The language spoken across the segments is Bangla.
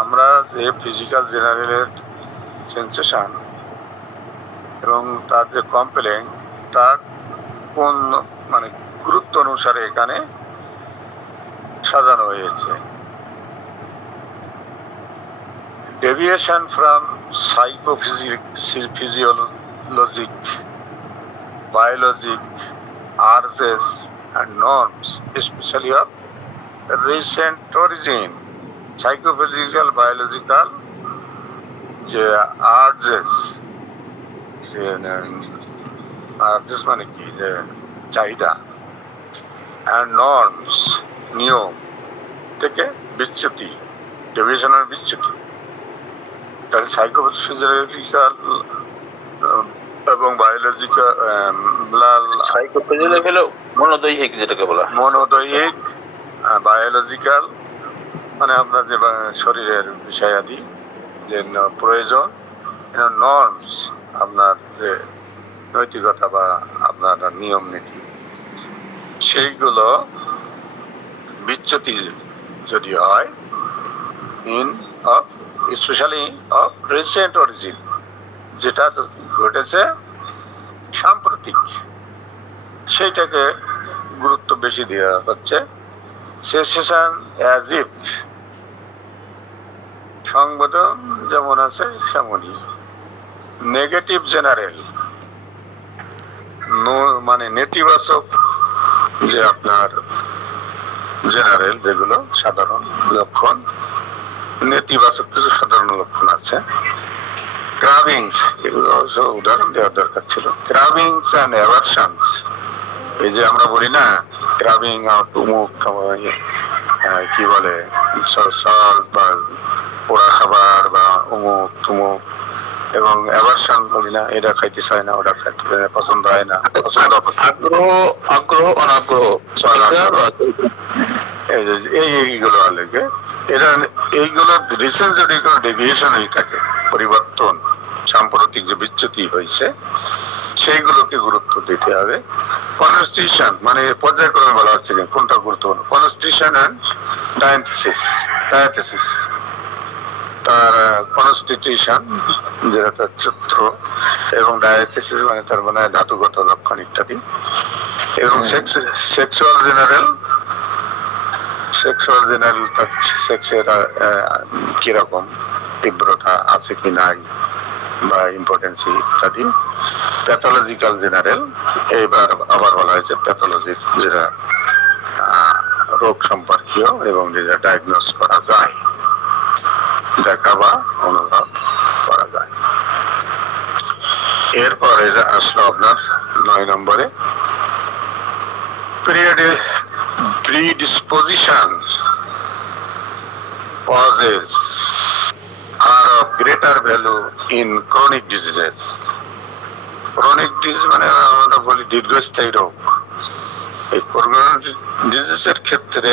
আমরা যে ফিজিক্যাল জেনারেলের সেন্সেশন এবং তার যে কমপ্লেন, তার কোন মানে গুরুত্ব অনুসারে এখানে সাজানো হয়েছে। Deviation from psychophysiologic, biologic, urges and norms, especially of recent origin. Psychophysical, biological যে urges, urges মানে কি, যে চাহিদা, and norms, নিয়ম থেকে বিচ্যুতি, ডেভিয়েশনের বিচ্যুতি। তাহলে সাইকোফিজিওলজিক্যাল এবং বায়োলজিক্যাল, সাইকোফিজিওলজিক্যাল মনোদৈহিক, যেটাকে বলা মনোদৈহিক, বায়োলজিক্যাল মানে আপনার যে শরীরের বিষয়াদি যে প্রয়োজন, নর্মস আপনার যে নৈতিকতা বা আপনার নিয়ম নীতি, সেইগুলো বিচ্যুতি যদি হয় in of specially of recent origin, যেটা ঘটেছে সাম্প্রতিক, সেইটাকে গুরুত্ব বেশি দেওয়া হচ্ছে। সেসেশন অ্যাজ ইফ, সংবোধন যেমন আছে সেমনই। নেগেটিভ জেনারেল মানে নেতিবাচক যে আপনার জেনারেল যেগুলো সাধারণ লক্ষণ, নেতিবাচক কিছু সাধারণ লক্ষণ আছে। ক্রাভিংস, এগুলো উদাহরণ দেওয়ার দরকার ছিল। ক্রাভিংস অ্যান্ড অ্যাভারশনস, এই যে আমরা বলি না ক্রাভিং অমুক কি বলে সল্ট বা পোড়া খাবার বা অমুক তুমুক, এবং অ্যাভারশন বলি না এটা খাইতে চায় না, ওটা খাইতে পছন্দ হয় না, পছন্দ আগ্রহ অনাগ্রহ, এইগুলো আলেগে এরা, এইগুলো রিসেন্ট যদি কোনো ডেভিয়েশন হয়ে থাকে, পরিবর্তন সাম্প্রতিক যে বিচ্যুতি হয়েছে, সেইগুলোকে গুরুত্ব দিতে হবে। কনস্টিটিউশন মানে পর্যায়ক্রমে বলা হচ্ছে কোনটা গুরুত্বপূর্ণ। কনস্টিটিউশন অ্যান্ড ডায়াথেসিস, তার কনস্টিটিউশন যেটা তার চিত্র, এবং ডায়াথেসিস মানে তার মানে ধাতুগত লক্ষণ ইত্যাদি, এবং সেক্সুয়াল জেনারেল, তার সেক্সের কিরকম তীব্রতা আছে কি নাই বা ইম্পর্টেন্সি ইত্যাদি। প্যাথোলজিক্যাল জেনারেল, এইবার আবার বলা হয়েছে প্যাথোলজি, যেটা রোগ সম্পর্কীয় এবং যেটা ডায়াগনোস করা যায়, দেখা বা অনুভব করা যায়। এরপরে আসলো আপনার 9 নম্বরে predisposition causes are of greater value in chronic diseases. Chronic disease মানে আমরা বলি দীর্ঘস্থায়ী রোগ। এই chronic ডিজিজের ক্ষেত্রে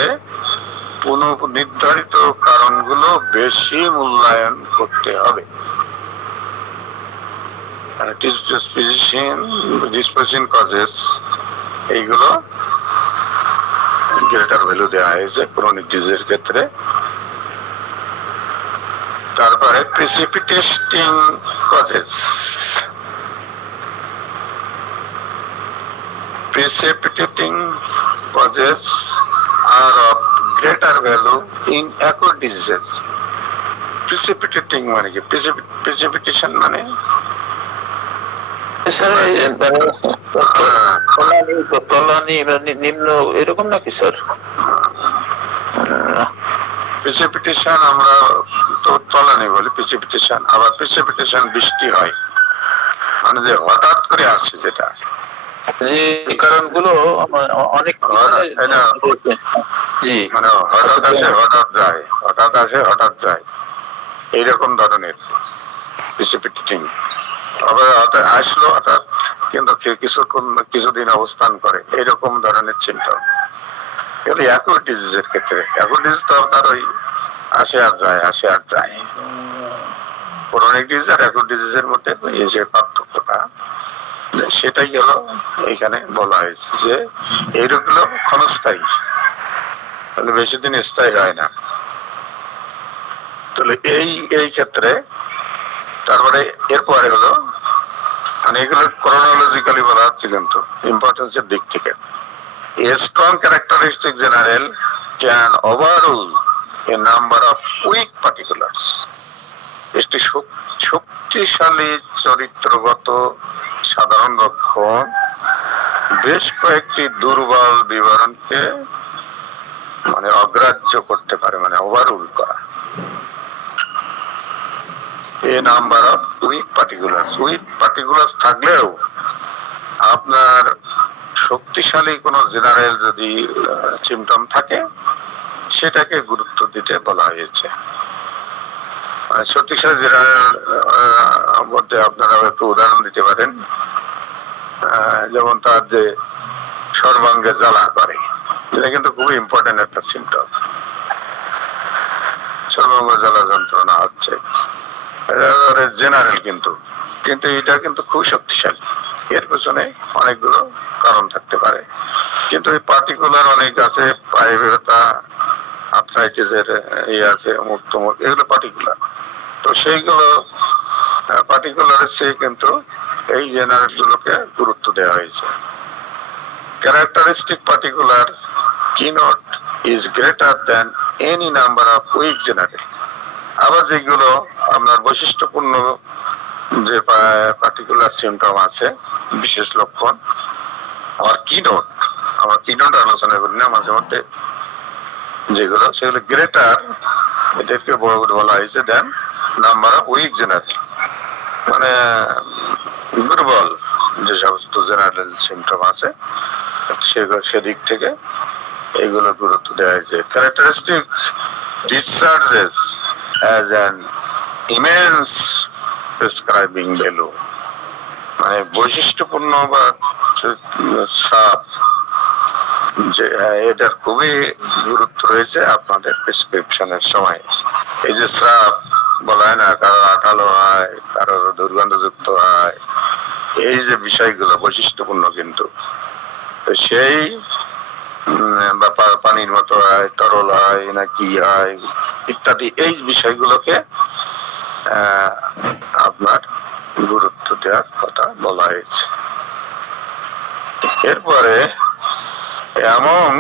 নির্ধারিত কারণগুলো বেশি মূল্যায়ন করতে হবে। ডিসপোজিশন কজেস, এইগুলো গ্রেটার ভ্যালু দেওয়া হয়েছে ক্রনিক ডিজিজের ক্ষেত্রে। তারপরে প্রিসিপিটেটিং causes, are of greater value in acute diseases. Precipitating মানে কি? Precipitation মানে নিম্ন, এরকম নাকি স্যার? প্রিসিপিটেশন আমরা তো তলানি বলি প্রিসিপিটেশন, আবার প্রিসিপিটেশন বৃষ্টি হয় মানে যে হঠাৎ করে আসে, যেটা যে কারণগুলো অনেক মানে হঠাৎ আসে হঠাৎ যায়, হঠাৎ আসে হঠাৎ যায়, এইরকম ধরনের প্রিসিপিটেটিং। আবার আসলো হঠাৎ কিন্তু কিছুদিন অবস্থান করে, এইরকম ধরনের সিম্পটম। এগুলো অ্যাকুট ডিজিজের ক্ষেত্রে। অ্যাকুট ডিজিজ তো আপনার ওই আসে আর যায়, আসে আর যায়। ক্রনিক ডিজিজ আর অ্যাকুট ডিজিজের মধ্যে এই যে পার্থক্যটা, সেটাই হলো এখানে বলা হয়েছে যে এই রোগগুলো ক্ষণস্থায়ী, বেশি দিন স্থায়ী হয় না। তাহলে এই এই ক্ষেত্রে তারপরে এরপরে হলো মানে এগুলো ক্রোনোলজিক্যালি বলা হচ্ছে কিন্তু ইম্পর্টেন্সের দিক থেকে a strong characteristic general can overrule a number of weak particulars. একটি শক্তিশালী চরিত্রগত সাধারণ লক্ষণ বেশ কয়েকটি দুর্বল বিবরণকে মানে অগ্রাহ্য করতে পারে, মানে ওভাররুল করা। এ নাম্বার অফ উইক পার্টিকুলার্স থাকলেও আপনার শক্তিশালী কোন জেনারেল যদি সিমটম থাকে সেটাকে গুরুত্ব দিতে বলা হয়েছে। শক্তিশালী জেনারেল মধ্যে আপনারা একটু উদাহরণ দিতে পারেন, যেমন তার যে সর্বাঙ্গে জ্বালা করে, এটা কিন্তু খুবই ইম্পর্টেন্ট একটা সিমটম। সর্বাঙ্গে জ্বালা যন্ত্রণা হচ্ছে জেনারেল, কিন্তু কিন্তু এটা কিন্তু খুবই শক্তিশালী। এর পেছনে অনেকগুলো কারণ থাকতে পারে, কিন্তু এই পার্টিকুলার অনেক আছে, পায়ে ব্যথা, আর্থ্রাইটিসের আছে, অমুক তমুক, এগুলো পার্টিকুলার। তো সেইগুলো পার্টিকুলারের চেয়ে কিন্তু এই জেনারেল গুলোকে গুরুত্ব দেওয়া হয়েছে। Characteristic particular keynote is greater than any number of weak general. আবার যেগুলো আপনার বৈশিষ্ট্যপূর্ণ যে পার্টিকুলার সিমটম আছে, বিশেষ লক্ষণ, আমার কিনোট আলোচনা করি না মাঝে মধ্যে, যেগুলো সেগুলো গ্রেটার, এদেরকে বলা হয়েছে দেন নাম্বার অফ উইক জেনারেল, মানে দুর্বল যে সমস্ত জেনারেল সিমটম আছে সেদিক থেকে এইগুলো গুরুত্ব দেওয়া হয়েছে। Characteristic discharges as an immense prescribing value, মানে বৈশিষ্ট্যপূর্ণ বা সাপ, যে এটার খুবই গুরুত্ব রয়েছে আপনাদের প্রেসক্রিপশনের সময়। এই যে স্রাব বলা হয় না, কারো আঠালো হয়, কারো দুর্গন্ধযুক্ত হয়, এই যে বিষয়গুলো বৈশিষ্ট্যপূর্ণ, কিন্তু সেই ব্যাপার পানির মতো হয়, তরল হয় না কি হয় ইত্যাদি, এই বিষয়গুলোকে আপনার গুরুত্ব দেওয়ার কথা বলা হয়েছে। এরপরে এমন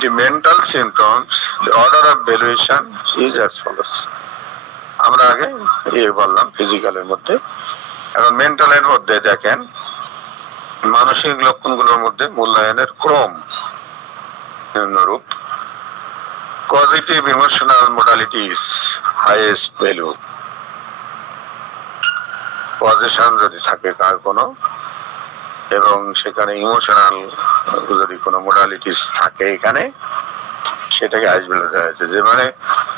the mental symptoms, the order of valuation is as follows. আমরা আগে বললাম ফিজিক্যালের মধ্যে, এখন মেন্টালের মধ্যে দেখেন মানসিক লক্ষণগুলোর মধ্যে মূল্যায়নের ক্রম নিম্নরূপ। Positive emotional modalities highest value. Position যদি থাকে কার কোনো, এবং সেখানে ইমোশনাল যদি কোনো মোডালিটিস থাকে এখানে, সেটাকে হাইয়েস্ট ভ্যালু দেওয়া হয়েছে। যে মানে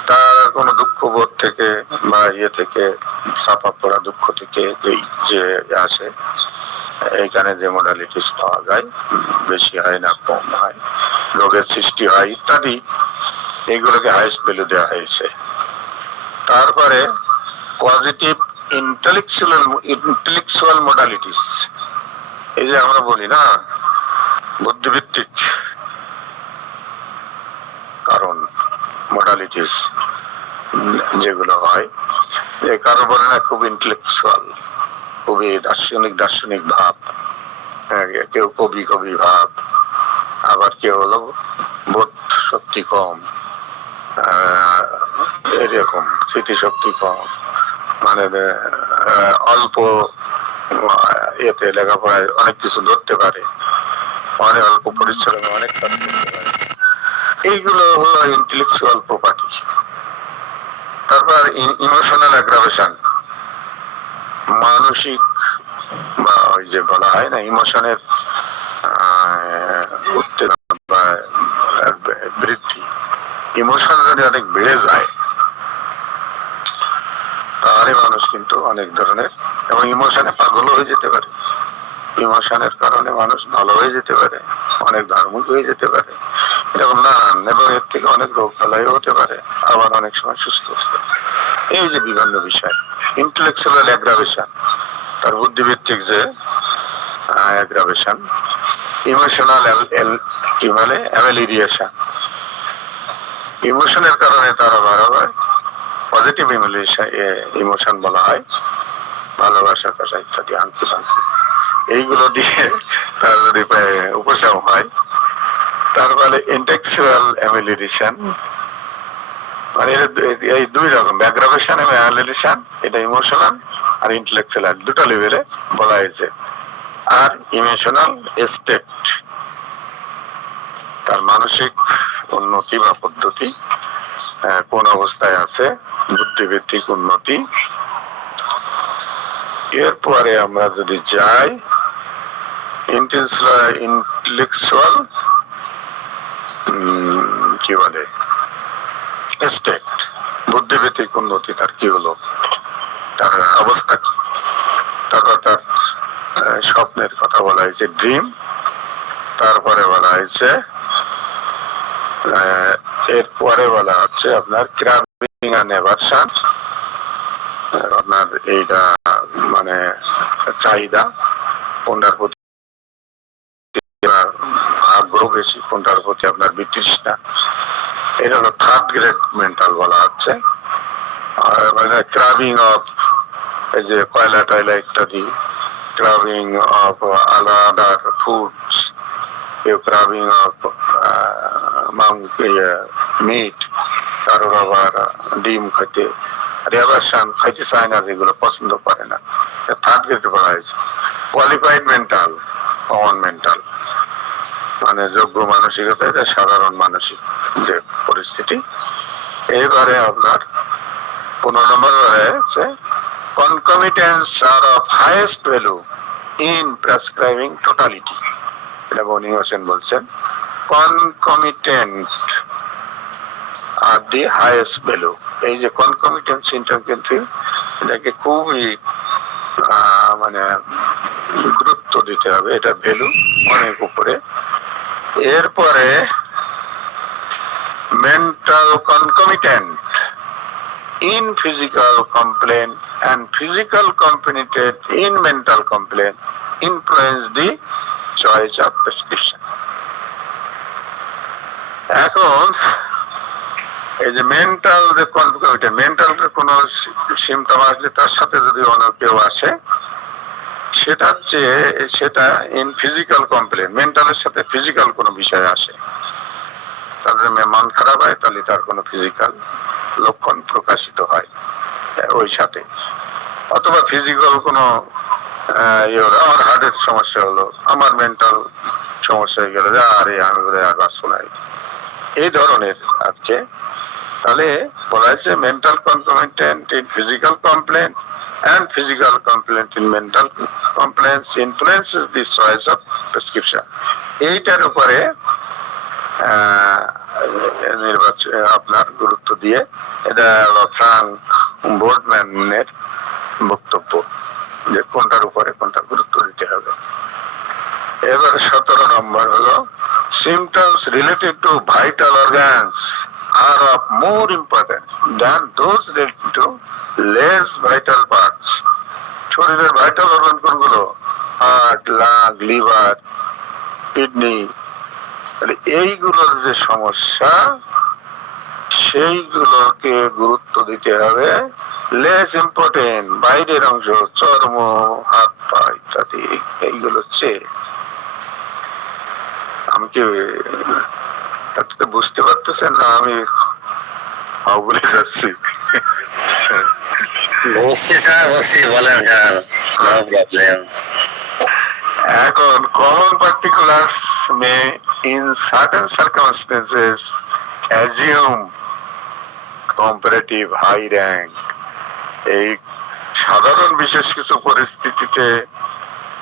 তার কোনো দুঃখ বোধ থেকে বা থেকে চাপা পড়া দুঃখ থেকে যে আসে, এইখানে যে মোডালিটিস পাওয়া যায়, বেশি হয় না কম হয়, রোগের সৃষ্টি হয় ইত্যাদি, এইগুলোকে হাইয়েস্ট ভ্যালু দেওয়া হয়েছে। তারপরে পজিটিভ ইন্টেলেকচুয়াল মোডালিটিস, এই যে আমরা বলি না বুদ্ধিভিত্তিক কারণ মোডালিটিস যেগুলো হয়, যে কারো বলে না খুব ইন্টেলেকচুয়াল, খুবই দার্শনিক ভাব, কেউ কবি ভাব, আবার কেউ হলো বোধ শক্তি কম, এরকম স্মৃতিশক্তি কম, মানে অল্প এতে লেখাপড়ায় অনেক কিছু ধরতে পারে, অনেক অল্প পরিশ্রমে অনেক কাজ করতে পারে, এইগুলো হলো ইন্টেলেকচুয়াল প্রপার্টি। তারপর ইমোশনাল অ্যাগ্রাভেশন, মানসিক বা ওই যে বলা হয় না ইমোশনের উত্তেজনা বা বৃদ্ধি, ইমোশন যদি অনেক বেড়ে যায় তাহলে মানুষ কিন্তু অনেক ধরনের, এবং ইমোশনে পাগল হয়ে যেতে পারে, ইমোশনের কারণে মানুষ ভালো হয়ে যেতে পারে, অনেক ধার্মিক হয়ে যেতে পারে, এবং নানান, এবং এর থেকে অনেক রোগ বালাই হতে পারে, আবার অনেক সময় সুস্থ হতে পারে। এই যে বিভিন্ন বিষয়, ইন্টেলেকচুয়াল অ্যাগ্রাভেশন, তার বুদ্ধিভিত্তিক যে অ্যাগ্রাভেশন, ইমোশনাল কি বলে অ্যামেলিরিয়েশন, ইমোশনের কারণে তারা ভালো হয়, পজিটিভ ইমোশন বলা হয়, ভালোবাসা টাসা ইত্যাদি আনতে পানতে, এইগুলো দিয়ে তার যদি উপশম হয়, তার ফলে ইন্টেলেকচুয়াল অ্যামিলিটেশন, মানে এই দুই রকম ব্যাগ্রাভেশন এবং অ্যামিলিটেশন, এটা ইমোশনাল আর ইন্টেলেকচুয়াল দুটো লেভেলে বলা হয়েছে। আর ইমোশনাল স্টেট, তার মানসিক উন্নতি বা পদ্ধতি কোন অবস্থায় আছে, বুদ্ধিবৃত্তিক উন্নতি। এরপরে আমরা যদি যাই ইন্টেলেকচুয়াল কি বলে স্টেট, বুদ্ধিবৃত্তিক উন্নতি তার কি হলো, তার অবস্থা, তারপর তার স্বপ্নের কথা বলা হয়েছে ড্রিম, তারপরে বলা হয়েছে এরপরে বলা হচ্ছে আপনার ক্রাভিং এন্ড অ্যাভারশন, আপনার এইটা মানে চাহিদা, কোনটার প্রতি আগ্রহ বেশি, কোনটার প্রতি আপনার বিতৃষ্ণা, এটা হলো থার্ড গ্রেড মেন্টাল বলা হচ্ছে। আর মানে ক্রাভিং অফ এই যে কয়লা টয়লা ইত্যাদি, ক্রাভিং অফ আলাদার ফুডস, ক্রাভিং অফ মিট, কারোর আবার ডিম খেতে, রেভারশন খাইতে চায় না, যেগুলো পছন্দ করে না, থার্ড গ্রেড বলা হয়েছে। কোয়ালিফাইড মেন্টাল, কমন মেন্টাল, মানে যোগ্য মানসিকতা, এটা সাধারণ মানসিক যে পরিস্থিতি। এইবারে আপনার 15 নম্বর হচ্ছে concomitants are of highest value in prescribing totality, এটা বনি হোসেন বলছেন, concomitant are the highest value. এই যে কনকমিটেন্ট সিনটা কিন্তু এটাকে খুবই মানে গুরুত্ব দিতে হবে, এটা ভ্যালু অনেক উপরে। এরপরে mental concomitant in physical complaint and physical competent in mental complaint influence the choice of prescription. এখন এই যে মেন্টাল যে কনকমিটেন্ট, মেন্টাল কোন সিমটম আসলে তার সাথে যদি অন্য কেউ আসে, সেটা হচ্ছে সেটা ইন ফিজিক্যাল কমপ্লেন, মেন্টালের সাথে ফিজিক্যাল কোনো বিষয় আসে, তাদের মন খারাপ হয়, তাহলে তার কোনো ফিজিক্যাল লক্ষণ প্রকাশিত হয় ওই সাথে, অথবা ফিজিক্যাল কোনো আমার হার্টের সমস্যা হলো, আমার মেন্টাল সমস্যা হয়ে গেল, আরে আমি আঘাত শোনাই, এই ধরনের আজকে। তাহলে বলা হয়েছে mental concomitant in physical complain and physical complaint in mental complaints influences the choice of prescription. এইটার উপরে নির্বাচন আপনার গুরুত্ব দিয়ে, এটা ফ্রাঙ্ক বোর্ডম্যানের বক্তব্য যে কোনটার উপরে কোনটা গুরুত্ব দিতে হবে। এবার 17 নম্বর হলো symptoms related to vital organs are of more importance than those related to less vital parts. শরীরের ভাইটাল অর্গান কোনগুলো? হার্ট, লাং, লিভার, কিডনি, এইগুলোর যে সমস্যা সেইগুলোকে গুরুত্ব দিতে হবে। লেস ইম্পর্টেন্ট বাইরের অংশ, চর্ম, হাত পা ইত্যাদি, এইগুলো চেয়ে আমি কি বুঝতে পারতেছেন না? আমি বলে যাচ্ছি। বলেন স্যার, নো প্রবলেম। এখন common particulars may in certain circumstances assume comparative high rank. এই সাধারণ বিশেষ কিছু পরিস্থিতিতে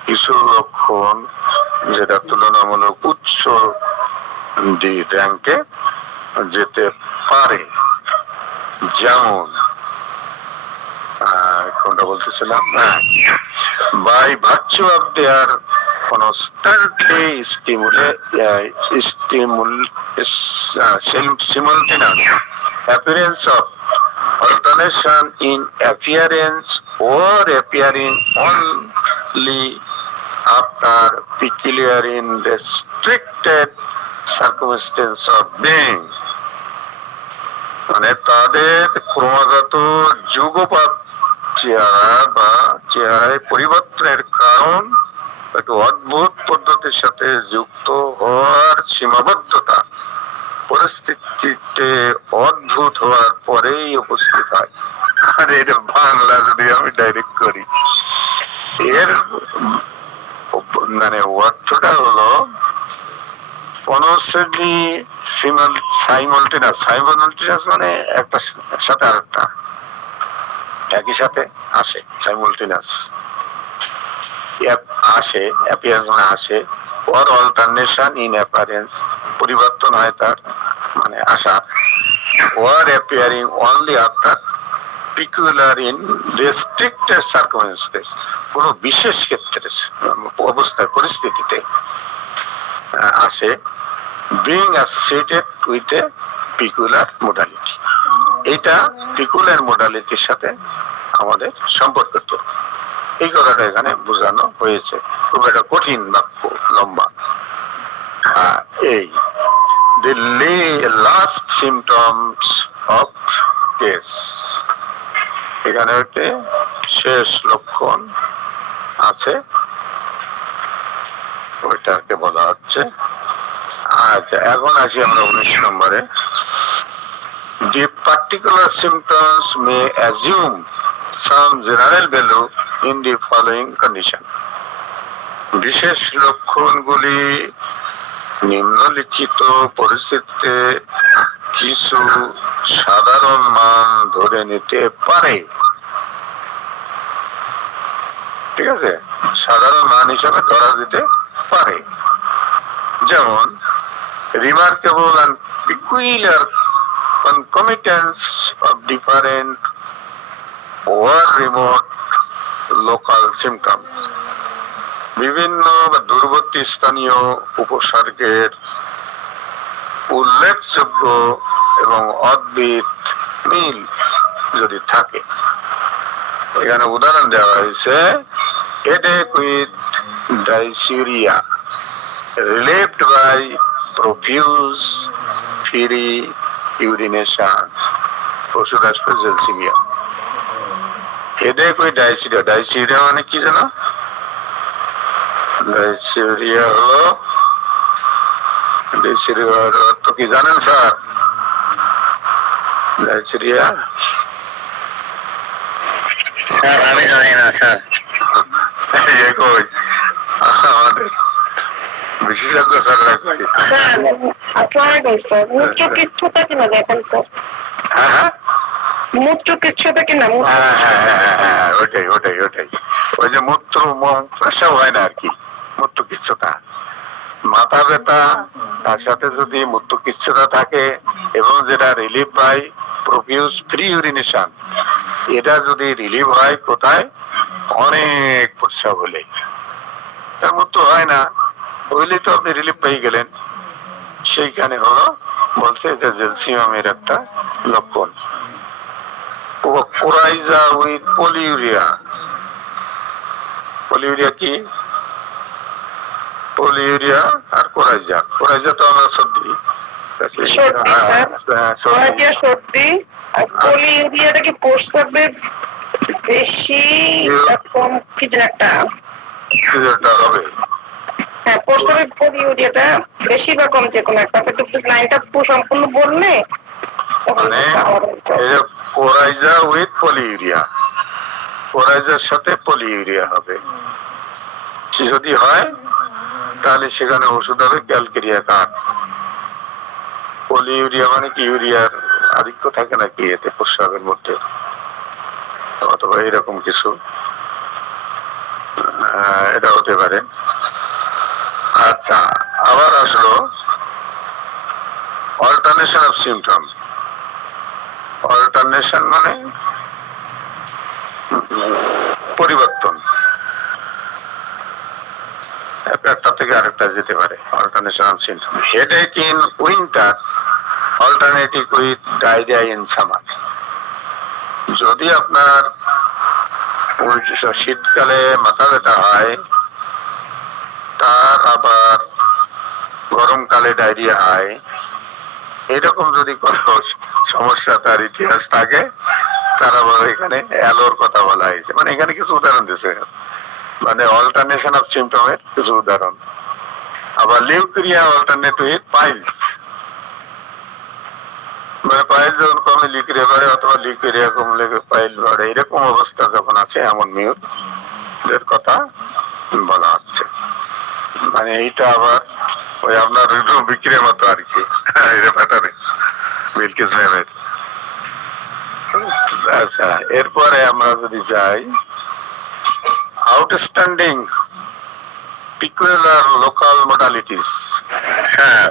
কিছু লক্ষণ যেটা তুলনামূলক উচ্চ র্যাঙ্কে যেতে পারে, যেমন কোনটা বলতেছিলাম, by virtue of their constantly simultaneous appearance of alternation in appearance or appearing only after peculiar in restricted circumstance of being. মানে তাদের ক্রমাগত যুগপাত চেহারা বা চেহারায় পরিবর্তনের কারণ একটু অদ্ভুত পদ্ধতির সাথে যুক্ত হওয়ার সীমাবদ্ধতা পরিস্থিতিতে অদ্ভুত হওয়ার পরেই উপস্থিত হয়। আর এর বাংলা যদি আমি ডাইরেক্ট করি, এর মানে অর্থটা হলো সাইমultaneous মানে একটা সাথে আরেকটা একই সাথে আসে, সাইমultaneous আসে, অ্যাপিয়ারেন্স মানে আসে, or alternation in appearance পরিবর্তন হয় তার মানে আসা, or appearing only after peculiar in restricted circumstances কোনো বিশেষ ক্ষেত্রে অবস্থায় পরিস্থিতিতে আসে, being associated with a peculiar modality, এটা peculiar modalityর সাথে আমাদের সম্পর্কিত। এই কথাটা এখানে বোঝানো হয়েছে। খুব একটা কঠিন বাক্য, লম্বা। এই the last symptoms of case, এখানে একটি শেষ লক্ষণ আছে, ওইটাকে বলা হচ্ছে। আচ্ছা, এখন আসি আমরা 19 নম্বরে। The particular symptoms may assume some general value in the following condition. বিশেষ লক্ষণগুলি নিম্নলিখিত পরিস্থিতিতে কিছু সাধারণ মান ধরে নিতে পারে। ঠিক আছে, সাধারণ মান হিসাবে ধরা দিতে পারে। যেমন remarkable and peculiar concomitants of different or remote local symptoms, বিভিন্ন বা দূরবর্তী স্থানীয় উপসর্গের উল্লেখযোগ্য এবং অদ্ভুত মিল যদি থাকে। এখানে উদাহরণ দেওয়া হয়েছে, headache with dysuria relieved by profuse free urination, ওষুধ আসবে জেলসিমিয়া। হেডেক উইথ ডায়সিরিয়া, ডায়সিরিয়া মানে কি জানো? ডায়সিরিয়া হলো, ডায়সিরিয়ার অর্থ কি জানেন স্যার? ডায়সিরিয়া স্যার আমি জানি না স্যার। আমাদের বিশেষজ্ঞ স্যাররা কই। স্যার আসসালামু আলাইকুম স্যার, মূত্রকিচ্ছুতা কিনা দেখেন স্যার, হ্যাঁ মূত্রকিচ্ছুতা কিনা হ্যাঁ, ওটাই ওটাই ওটাই, ওই যে মূত্র প্রসাব হয় না আর কি, মূত্রকিচ্ছুতা। মাথা ব্যথা তার সাথে যদি মূত্রকিচ্ছুতা থাকে এবং যেটা relief by profuse free urination, এটা যদি রিলিভ হয় কোথায়? অনেক প্রসাব হলে, তার মূত্র হয় না, হইলে তো আপনি রিলিফ পেয়ে গেলেন। সেইখানে হলো বলছে যে জেলসিয়ামের একটা লক্ষণ। কোরাইজা উইথ পলিউরিয়া, পলিউরিয়া কি? পলিউরিয়া আর কোরাইজা, কোরাইজা তো আমরা সর্দি, সর্দি, আর পলিউরিয়াটা কি প্রস্রাবের বেশি কম কি যেন একটা হবে। হ্যাঁ, প্রস্রাবের পলিউরিয়াটা বেশি বা কম যে কোনো একটা, একটু লাইনটা সম্পূর্ণ বললে মানে কোরাইজা উইথ পলিউরিয়া, কোরাইজার সাথে পলিউরিয়া হবে। যদি হয় তাহলে সেখানে ওষুধ হবে ক্যালকেরিয়া কাঠ। পলিউরিয়া মানে কি, ইউরিয়ার আধিক্য থাকে নাকি এতে প্রস্রাবের মধ্যে, অথবা এরকম কিছু, এটা হতে পারে। আচ্ছা, আবার আসলো অল্টারনেশন অফ সিমটম। অল্টারনেশন মানে পরিবর্তন, একটা থেকে আরেকটা যেতে পারে। Alternation of symptom. Headache in winter alternative with diarrhoea in summer, যদি আপনার শীতকালে মাথা ব্যথা হয়, তার আবার গরমকালে ডায়রিয়া হয়, এরকম যদি কোনো সমস্যা তার ইতিহাস থাকে, তারা বলে এখানে অ্যালোর কথা বলা হয়েছে, মানে এখানে কিছু উদাহরণ দিছে, মানে অল্টারনেশন অফ সিমটমের কিছু উদাহরণ। আবার লিউকেরিয়া অল্টারনেট উইথ পাইলস, মানে পাইলস যখন কমে লিউকেরিয়া বাড়ে, অথবা লিউকেরিয়া কমলে পাইল বাড়ে, এরকম অবস্থা যখন আছে এমন মিউট এর কথা বলা হচ্ছে। মানে এইটা আবার ওই আপনার বিক্রির মতো আর কি, ব্যাপারে বিলকিস ম্যামের। আচ্ছা, এরপরে আমরা যদি যাই outstanding peculiar local modalities. Sir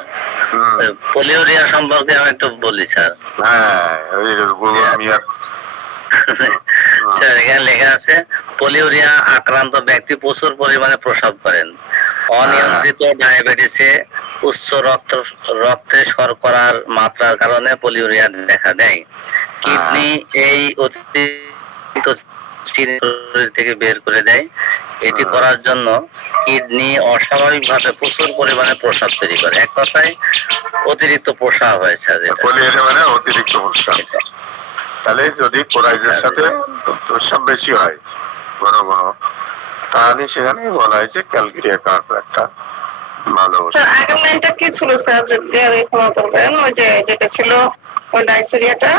polyuria সম্পর্কে আমি একটু বলি স্যার। হ্যাঁ, ওই গুগল মিয়ার। স্যার এখানে লেখা আছে, পোলিওরিয়া আক্রান্ত ব্যক্তি প্রচুর পরিমাণে প্রস্রাব করেন। অনিয়ন্ত্রিত ডায়াবেটিসে উচ্চ রক্তে শর্করার মাত্রার কারণে পোলিওরিয়া দেখা দেয়। কিডনি এই অতিরিক্ত চিনি শরীর থেকে বের করে দেয়। এটি করার জন্য কিডনি অস্বাভাবিকভাবে প্রচুর পরিমাণে প্রস্রাব তৈরি করে। এক কথায় অতিরিক্ত প্রস্রাব হয় স্যার। পোলিওরিয়া মানে অতিরিক্ত প্রস্রাব। তাহলে যদি কোরাইজের সাথে প্রস্রাব বেশি হয় ঘন ঘন, তাহলে সেখানে বলা হয়েছে ক্যালকেরিয়া কার্প একটা ভালো ওষুধ। আগের লাইনটা কি ছিল স্যার, যদি আমি ক্ষমা করবেন? ওই যে যেটা ছিল ওই ডায়সেরিয়াটা,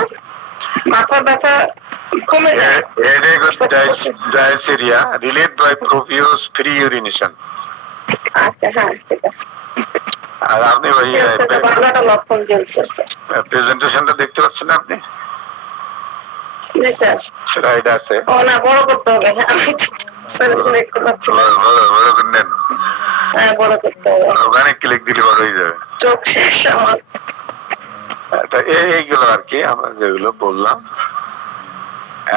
মাথা ব্যথা কমে যায়। Dysuria relate by profuse free urination. আচ্ছা, হ্যাঁ ঠিক আছে। আর আপনি ভাই বাংলাটা লক্ষণ জ্বলছে স্যার। প্রেজেন্টেশনটা দেখতে পাচ্ছেন আপনি? জি স্যার। স্লাইড আছে। ও না, বড় করতে হবে। আমি দেখতে পাচ্ছি না। বড় করে নেন। হ্যাঁ, বড় করতে হবে। ওখানে ক্লিক দিলে বড় হয়ে যাবে। চোখ শেষ আমার। তা এইগুলো আর কি আমরা যেগুলো বললাম।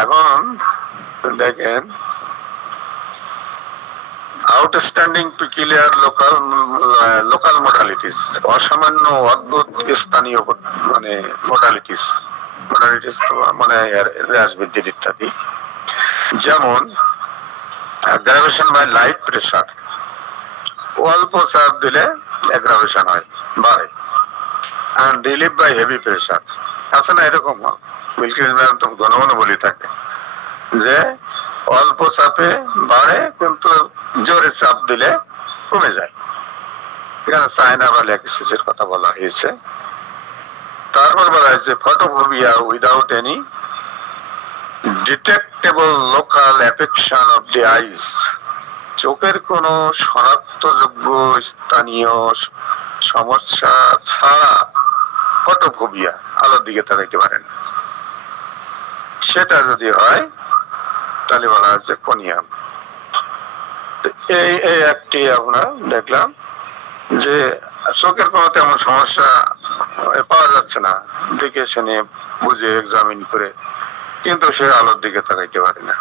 এখন দেখেন আউটস্ট্যান্ডিং পিকুলিয়ার লোকাল মডালিটিস, অসামান্য অদ্ভুত স্থানীয় মানে মডালিটিস মানে রাজবৃদ্ধির ইত্যাদি। যেমন অ্যাগ্রাভেশন বাই লাইট প্রেসার, অল্প চাপ দিলে অ্যাগ্রাভেশন হয়, বাড়ে। and relief by heavy pressure, আছে না এরকম? বিলকিস ম্যাম তো ঘন ঘন বলি থাকে যে অল্প চাপে বাড়ে, কিন্তু জোরে চাপ দিলে কমে যায়। এখানে চায়না বা ল্যাকিসিসের কথা বলা হয়েছে। তারপর বলা হয়েছে photophobia without any detectable local affection of the eyes, চোখের কোন শনাক্তযোগ্য স্থানীয় সমস্যা ছাড়া ফটোফোবিয়া, আলোর দিকে তাকাইতে পারেন, সেটা যদি হয় তাহলে বলা হচ্ছে কোনিয়াম। এই একটি আমরা দেখলাম যে চোখের কোনো তেমন সমস্যা পাওয়া যাচ্ছে না, দেখে শুনে বুঝে এক্সামিন করে, কিন্তু সে আলোর দিকে তাকাইতে পারে না।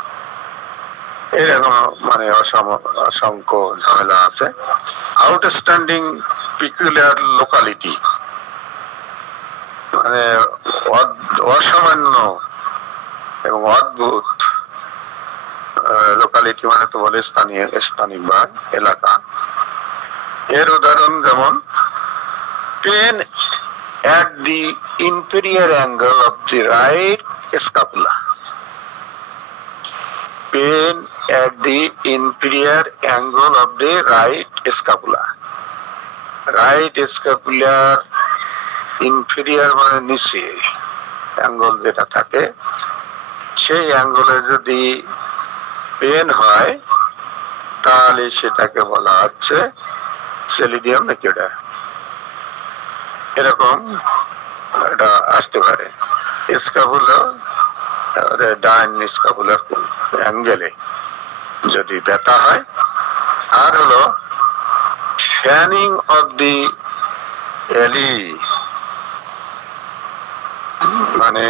এরকম মানে অসংখ্য ঝামেলা আছে। আউটস্ট্যান্ডিং পিকুলিয়ার লোকালিটি মানে অসামান্য এবং অদ্ভুত লোকালিটি, মানে তো বলে স্থানিক বা এলাকা। এর উদাহরণ যেমন pen at the inferior angle of the right scapula, pain at the inferior angle of the right scapula, right scapular inferior মানে নিচে অ্যাঙ্গল যেটা থাকে, সেই অ্যাঙ্গলে যদি পেন হয় তাহলে সেটাকে বলা হচ্ছে সেলিডিয়াম নিকিউডা। এরকম এটা আসতে পারে। স্ক্যাপুলার ডাইন স্ক্যাপুলার অ্যাঙ্গেলে যদি ব্যথা হয়। আর হলো ফ্যানিং অফ দি এলি, মানে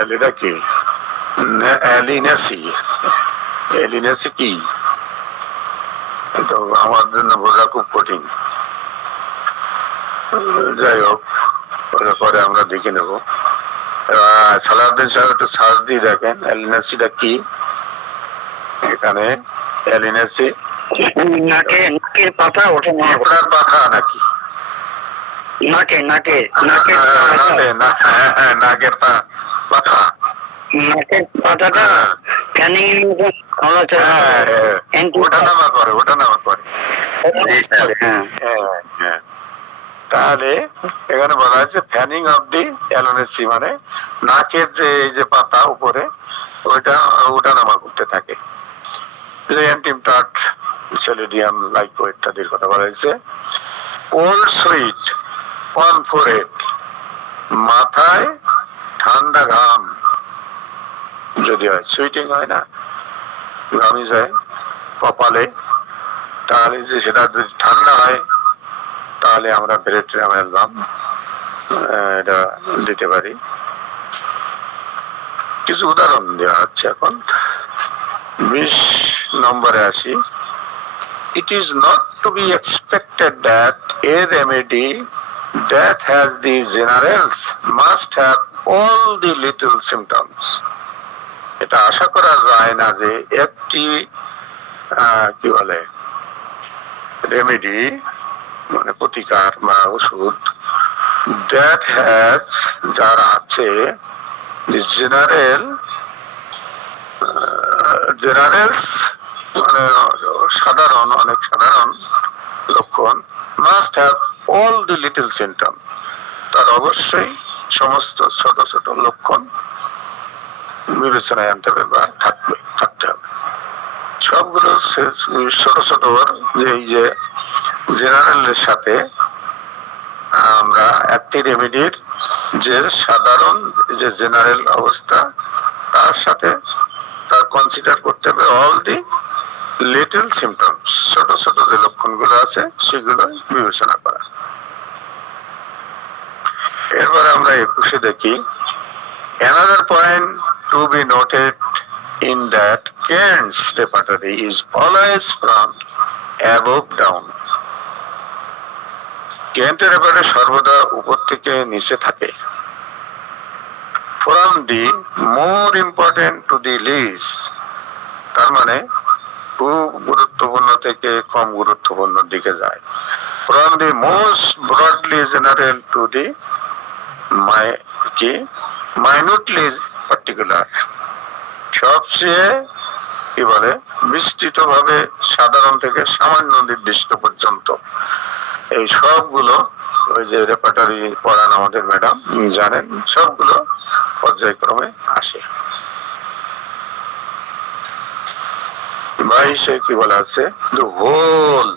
এলিটা কি, এলিনেসি। এলিনেসি কি তো আমার জন্য বোঝা খুব কঠিন। যাই হোক, পরে আমরা দেখে নেব। সালাউদ্দিন সাহেব একটু সার্চ দিয়ে দেখেন এলিনেসিটা কি। এখানে এলিনেসি নাকের পাতা ওঠে, আপনার পাখা নাকি নাকে নাকে নাকের পাতা, নাকের পাতাটা ফ্যানিং ওটা নামা করে। হ্যাঁ হ্যাঁ, তাহলে এখানে বলা হয়েছে ফ্যানিং অফ দি অ্যালোনেসি, মানে নাকের যে এই যে পাতা উপরে ওটা নামা করতে থাকে। অ্যান্টিমটাট, সেলিডিয়াম, লাইকো ইত্যাদির কথা বলা হয়েছে। কোল্ড সুইট অন ফোরহেড, মাথায় ঠান্ডা ঘাম যদি হয়, সুইটিং হয় না, ঘামি যায় কপালে, তাহলে যে সেটা যদি ঠান্ডা হয় তাহলে আমরা ব্রেট্রাম অ্যালবাম এটা দিতে পারি। কিছু উদাহরণ দেওয়া হচ্ছে এখন। 20 নম্বরে আসি। It is not to be expected that a remedy that has the generals must have all the little symptoms. এটা আশা করা যায় না যে একটি কি বলে রেমেডি, মানে প্রতিকার বা ওষুধ, that has, যার আছে, জেনারেলস মানে সাধারণ, অনেক সাধারণ লক্ষণ, must have all the little symptom, তার অবশ্যই সমস্ত ছোট ছোট লক্ষণ বিবেচনায় আনতে হবে বা থাকতে হবে। সবগুলো ছোট ছোট যে এই যে জেনারেলের সাথে আমরা একটি রেমেডির যে সাধারণ যে জেনারেল অবস্থা, তার সাথে তার কনসিডার করতে হবে অল দি লিটল সিমটমস, ছোট ছোট যে লক্ষণগুলো আছে সেগুলো বিবেচনা করা। এরপর আমরা 21 দেখি। Another point to be noted in that Kant's repertory is always from above down. কেন্টের ব্যাপারে সর্বদা উপর থেকে নিচে থাকে। From the more important to the least, তার মানে খুব গুরুত্বপূর্ণ থেকে কম গুরুত্বপূর্ণ দিকে যায়। From the most broadly general to the minutely particular, সবচেয়ে কি বলে বিস্তৃত ভাবে সাধারণ থেকে সামান্য নির্দিষ্ট পর্যন্ত, এই সবগুলো ওই যে রেপার্টারি পড়ান আমাদের ম্যাডাম জানেন, সবগুলো পর্যায়ক্রমে আসে। 22 কি বলা আছে? The whole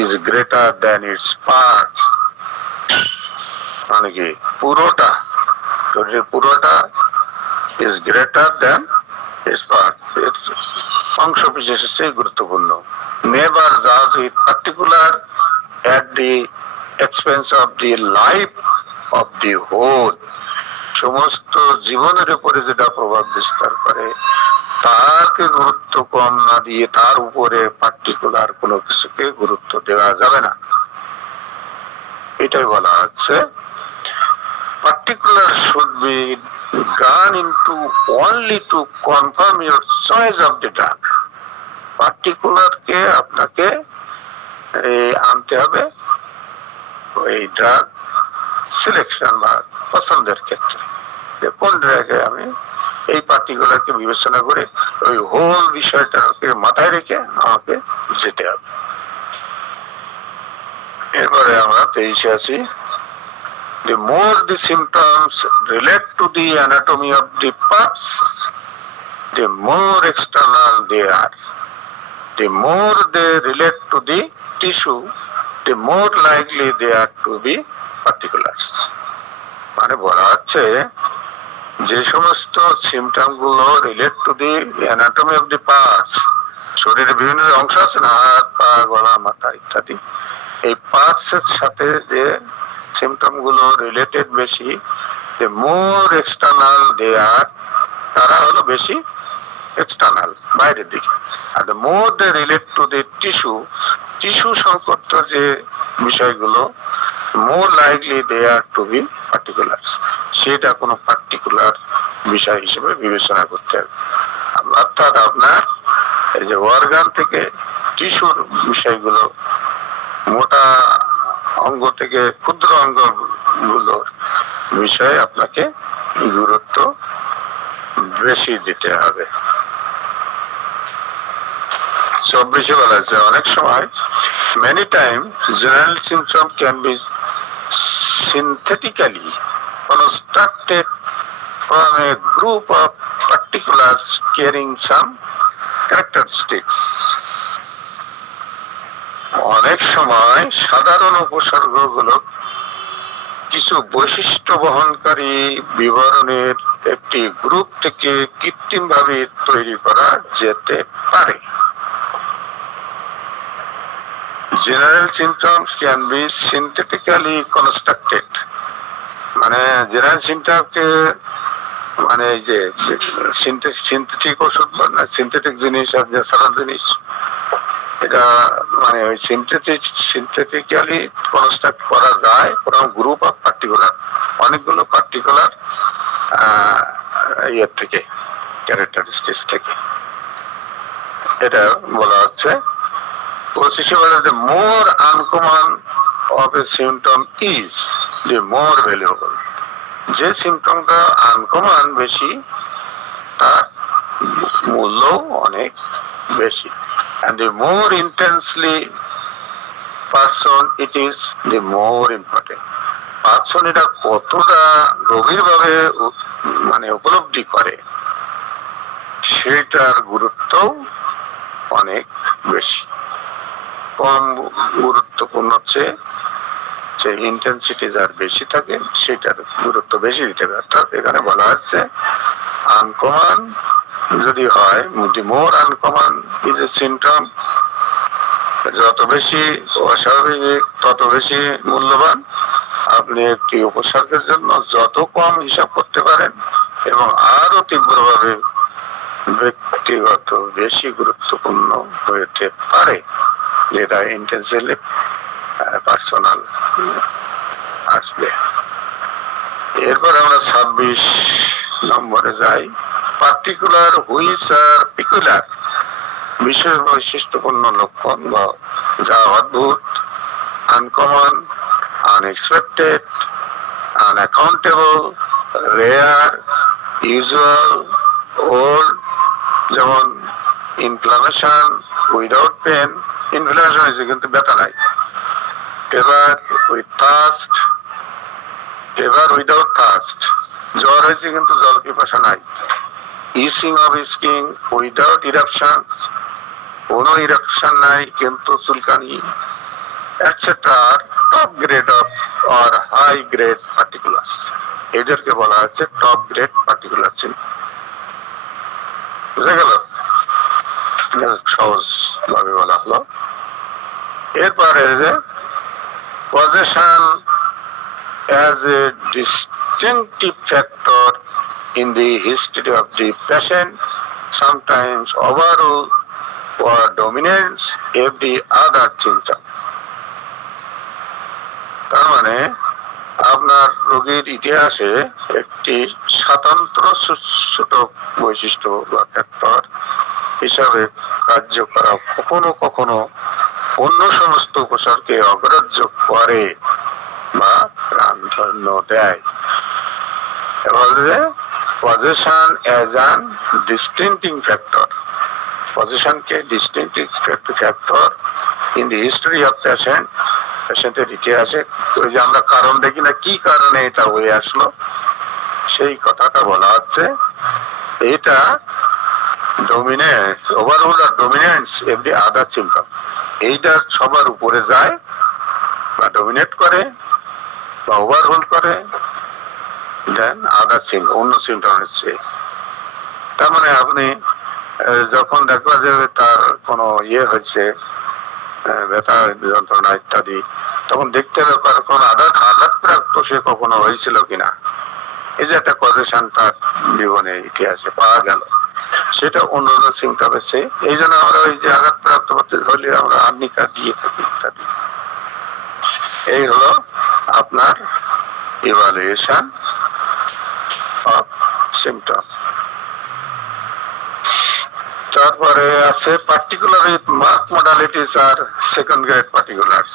is greater than its parts, মানে কি পুরোটা, শরীরের পুরোটা is greater than its parts, এর অংশ বিশেষ গুরুত্বপূর্ণ। Never judge with particular at the expense of the life of the whole, সমস্ত জীবনের উপরে যেটা প্রভাব বিস্তার করে তাকে গুরুত্ব কম না দিয়ে তার উপরে পার্টিকুলার কোনো কিছুকে গুরুত্ব দেওয়া যাবে না, এটাই বলা হচ্ছে। Particular should be gone into only to confirm your choice of the drug. Particular কে আপনাকে আনতে হবে ওই ড্রাগ সিলেকশন বা পছন্দের ক্ষেত্রে, যে কোন ড্রাগে আমি এই পার্টিকুলারকে বিবেচনা করে ওই হোল বিষয়টাকে মাথায় রেখে আমাকে যেতে হবে। এরপরে আমরা 23 আছি। The more the symptoms relate to the anatomy of the parts, the more external they are. The more they relate to the tissue, the more likely they are to be particulars. মানে বলা হচ্ছে যে সমস্ত সিমটম গুলো relate to the anatomy of the parts, শরীরের বিভিন্ন অংশ আছে না, হাত পা গলা মাথা ইত্যাদি, এই পার্টস এর সাথে যে সিমটম গুলো রিলেটেড বেশি, the more external they are, তারা হলো বেশি এক্সটার্নাল বাইরের দিকে, আর the more they relate to the tissue সংকট যে বিষয়গুলো, more likely they are to be particulars, সেটা কোনো পার্টিকুলার বিষয় হিসেবে বিবেচনা করতে হবে। অর্থাৎ আপনার এই যে অর্গান থেকে টিস্যুর বিষয়গুলো মোটা অঙ্গ থেকে ক্ষুদ্র অঙ্গগুলোর বিষয়ে আপনাকে গুরুত্ব বেশি দিতে হবে। 24 বলা আছে অনেক সময় many times general symptom can be synthetically constructed from a group of particulars carrying some characteristics. অনেক সময় সাধারণ উপসর্গগুলো কিছু বৈশিষ্ট্য বহনকারী বিবরণের একটি গ্রুপ থেকে কৃত্রিমভাবে তৈরি করা যেতে পারে। General symptoms can be synthetically constructed, মানে জেনারেল সিমটমকে মানে এই যে সিনথেটিক ওষুধ না সিনথেটিক জিনিস আর ন্যাচারাল জিনিস, এটা মানে ওই সিনথেটিক্যালি কনস্ট্রাক্ট করা যায় ফ্রম গ্রুপ অফ পার্টিকুলার, অনেকগুলো পার্টিকুলার ইয়ের থেকে, ক্যারেক্টারিস্টিক্স থেকে। এটা বলা হচ্ছে 25 বলা হচ্ছে more uncommon of a symptom is the more valuable. যে সিমটমটা আনকমন বেশি তার মূল্য অনেক বেশি। And the more intensely person it is, the more important. Person এটা কতটা গভীরভাবে মানে উপলব্ধি করে সেটার গুরুত্ব অনেক বেশি। কম গুরুত্বপূর্ণ হচ্ছে যে ইন্টেন্সিটি যার বেশি থাকে সেটার গুরুত্ব বেশি দিতে হবে। অর্থাৎ এখানে বলা হচ্ছে আনকমন যদি হয়, দি মোর আনকমন ইজ এ সিমটম, যত বেশি অস্বাভাবিক তত বেশি মূল্যবান। আপনি একটি উপসর্গের জন্য যত কম হিসাব করতে পারেন এবং আরো তীব্রভাবে ব্যক্তিগত বেশি গুরুত্বপূর্ণ হতে পারে, যেটা ইন্টেন্সিভলি পার্সোনাল আসবে। এরপর আমরা 26 নম্বরে যাই। পার্টিকুলার হুইচ আর পিকুলার, বিশেষ বৈশিষ্ট্যপূর্ণ লক্ষণ বা যা অদ্ভুত, uncommon, unexpected, unaccountable, rare, usual, old, যেমন ইনফ্লামেশন উইদাউট পেন, ইনফ্লামেশন হয়েছে কিন্তু ব্যথা নাই। Fever with thirst, fever without thirst, জ্বর হয়েছে কিন্তু জল পিপাসা নাই। Itching of skin without eruptions, কোনো ইরাপশন নাই কিন্তু চুলকানি, etcetera. Top grade of or high grade particulars, এদেরকে বলা হচ্ছে টপ গ্রেড পার্টিকুলার সিম্পটম। বুঝা গেল? সহজ ভাবে বলা হলো। এরপরে possession as a distinctive factor in the history of the patient, sometimes overrule or dominates every other symptom. তার মানে আপনার রোগীর ইতিহাসে একটি স্বতন্ত্র সূচক বৈশিষ্ট্য বা ফ্যাক্টর হিসাবে কার্য করা কখনো কখনো অন্য সমস্ত উপসর্গকে অগ্রাহ্য করে বা প্রাধান্য দেয়। Position as an distinguishing factor, পজিশনকে distinctive factor in the history of patient, পেশেন্টের ইতিহাসে। ওই যে আমরা কারণ দেখি না, কি কারণে এটা হয়ে আসলো, সেই কথাটা বলা হচ্ছে। এটা ডমিনেন্স, ওভারঅল আর ডমিনেন্স এভরি আদার সিম্পটম, এইটা সবার উপরে যায় বা ডমিনেট করে বা ওভারঅল করে দেন আদার সিম্পটম, অন্য সিম্পটম হচ্ছে। তার মানে আপনি যখন দেখবা যে তার কোনো ইয়ে হয়েছে, ব্যথা যন্ত্রণা ইত্যাদি, তখন দেখতে হবে কোন আঘাতপ্রাপ্ত সে কখনো হয়েছিল কিনা। এই যে একটা পজিশন তার জীবনে ইতিহাসে পাওয়া গেল, সেটা অন্য অন্য সিমটম এসে। এই জন্য আমরা ওই যে আঘাতপ্রাপ্ত হতে হলে আমরা আর্নিকা দিয়ে থাকি ইত্যাদি। এই হলো আপনার ইভালুয়েশন অফ সিমটম। তারপরে আছে পার্টিকুলার উইথ মার্ক মডালিটিস আর সেকেন্ড গ্রেড পার্টিকুলার্স।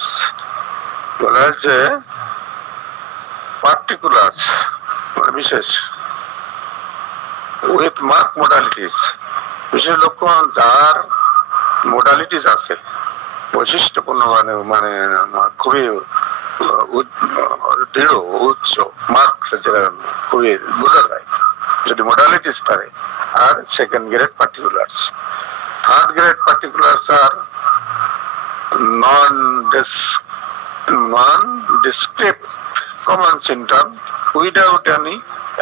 বলা হয়েছে পার্টিকুলার বিশেষ উইথ মার্ক মোডালিটিস, বিশেষ লক্ষণ যার মোডালিটিস আছে, বৈশিষ্ট্যপূর্ণ মানে মানে খুবই দৃঢ় উচ্চ মার্ক, যেটা খুবই বোঝা যায় যদি মোডালিটিস পারে। আর second grade particulars, third grade particulars আর non-descript common symptom without any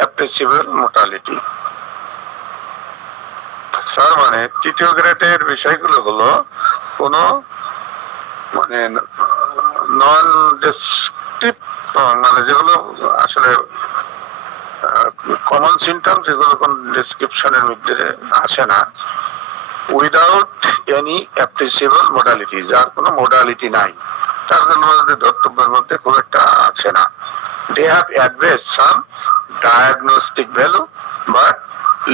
appreciable mortality. তার মানে তৃতীয় গ্রেডের বিষয়গুলো হলো কোন মানে নন ডেসক্রিপ্ট, মানে যেগুলো আসলে কমন সিমটম, যেগুলো কোন ডেসক্রিপশনের মধ্যে আসে না, উইদাউট এনি অ্যাপ্রিসিয়েবল মোডালিটি, যার কোনো মোডালিটি নাই, তার জন্য ধর্তব্যের মধ্যে খুব একটা আছে না। They have addressed some diagnostic value but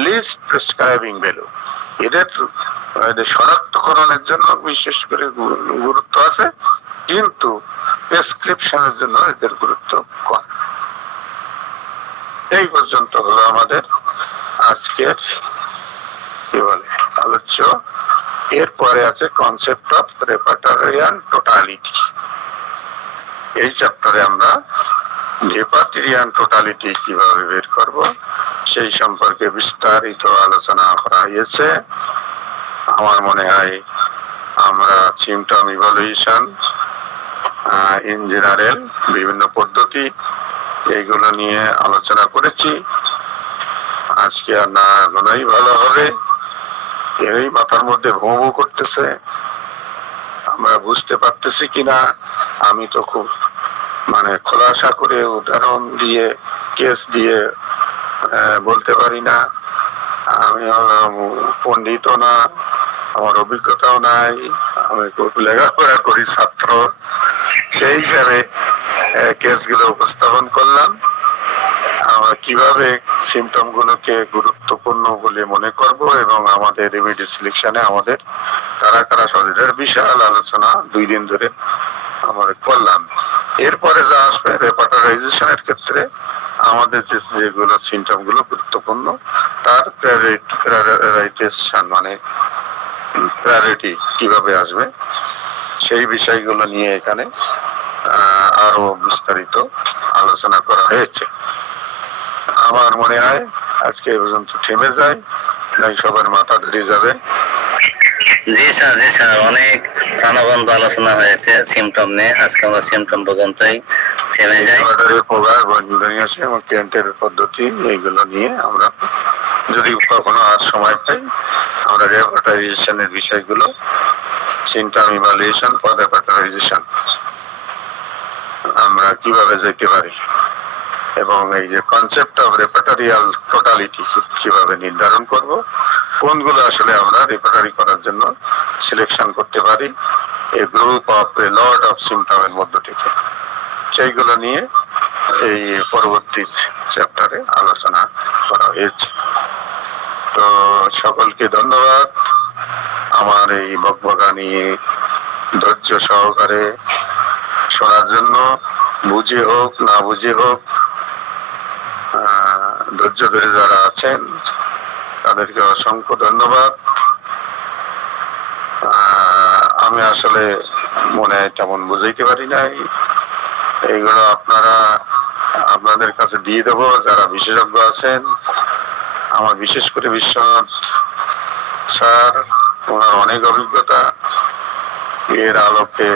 least prescribing value. এদের শনাক্তকরণের জন্য বিশেষ করে গুরুত্ব আছে, কিন্তু প্রেসক্রিপশনের জন্য এদের গুরুত্ব কম। এই পর্যন্ত হলো আমাদের আজকের কি বলে আলোচ্য। এরপরে আছে কনসেপ্ট অফ রেপার্টরিয়ান টোটালিটি। এই চ্যাপ্টারে আমরা রেপার্টরিয়ান টোটালিটি কিভাবে বের করব সেই সম্পর্কে বিস্তারিত আলোচনা করা হয়েছে। আমার মনে হয় আমরা সিমটম ইভালুয়েশন ইন জেনারেল বিভিন্ন পদ্ধতি এইগুলো নিয়ে আলোচনা করেছি। আজকে আর না এগোনোই ভালো হবে, এই মাথার মধ্যে ভোঁ ভোঁ করতেছে, আমরা বুঝতে পারতেছি কিনা। আমি তো খুব মানে খোলাসা করে উদাহরণ দিয়ে কেস দিয়ে বলতে পারি না, আমি পণ্ডিতও না, আমার অভিজ্ঞতাও নাই, আমি খুব লেখাপড়া করি ছাত্র, সেই হিসাবে কেসগুলো উপস্থাপন করলাম। আমরা কিভাবে সিমটম গুলোকে গুরুত্বপূর্ণ বলে মনে করব এবং আমাদের রেমেডি সিলেকশনে আমাদের কারা কারা সহযোগিতার বিশাল আলোচনা 2 দিন ধরে আমরা করলাম। এরপরে যা আসবে রেপার্টারাইজেশনের ক্ষেত্রে আমাদের যেগুলো সিমটম গুলো গুরুত্বপূর্ণ তার প্রায়োরিটাইজেশন মানে প্রায়োরিটি কিভাবে আসবে সেই বিষয়গুলো নিয়ে এখানে আরো বিস্তারিত আলোচনা করা হয়েছে। আমার মনে হয় আজকে এই পর্যন্ত থেমে যায়, নাই সবার মাথা ধরে যাবে। জি স্যার, অনেক প্রাণবন্ত আলোচনা হয়েছে সিমটম নিয়ে। আজকে আমরা সিমটম পর্যন্তই থেমে যাই। কেন্টের পদ্ধতি এইগুলো নিয়ে আমরা যদি কখনো আর সময় পাই আমরা রেপার্টারাইজেশনের বিষয়গুলো, সিমটম ইভালুয়েশন ফর রেপার্টারাইজেশন আমরা কিভাবে যেতে পারি এবং এই যে কনসেপ্ট অফ রেপার্টারিয়াল টোটালিটি কিভাবে নির্ধারণ করব, কোনগুলো আসলে আমরা রেপার্টারি করার জন্য সিলেকশন করতে পারি এই group of a lot of সিমটমের মধ্য থেকে, সেইগুলো নিয়ে এই পরবর্তী চ্যাপ্টারে আলোচনা করা হয়েছে। তো সকলকে ধন্যবাদ আমার এই বকবকানি ধৈর্য সহকারে শোনার জন্য। বুঝে হোক না বুঝে হোক ধৈর্য ধরে যারা আছেন তাদেরকে অসংখ্য ধন্যবাদ। আমি আসলে মনে তেমন বুঝাইতে পারি নাই, এইগুলো আপনাদের কাছে দিয়ে দেবো যারা বিশেষজ্ঞ আছেন। আমার বিশেষ করে বিশ্বনাথ স্যার, ওনার অনেক অভিজ্ঞতা, এর আলোকে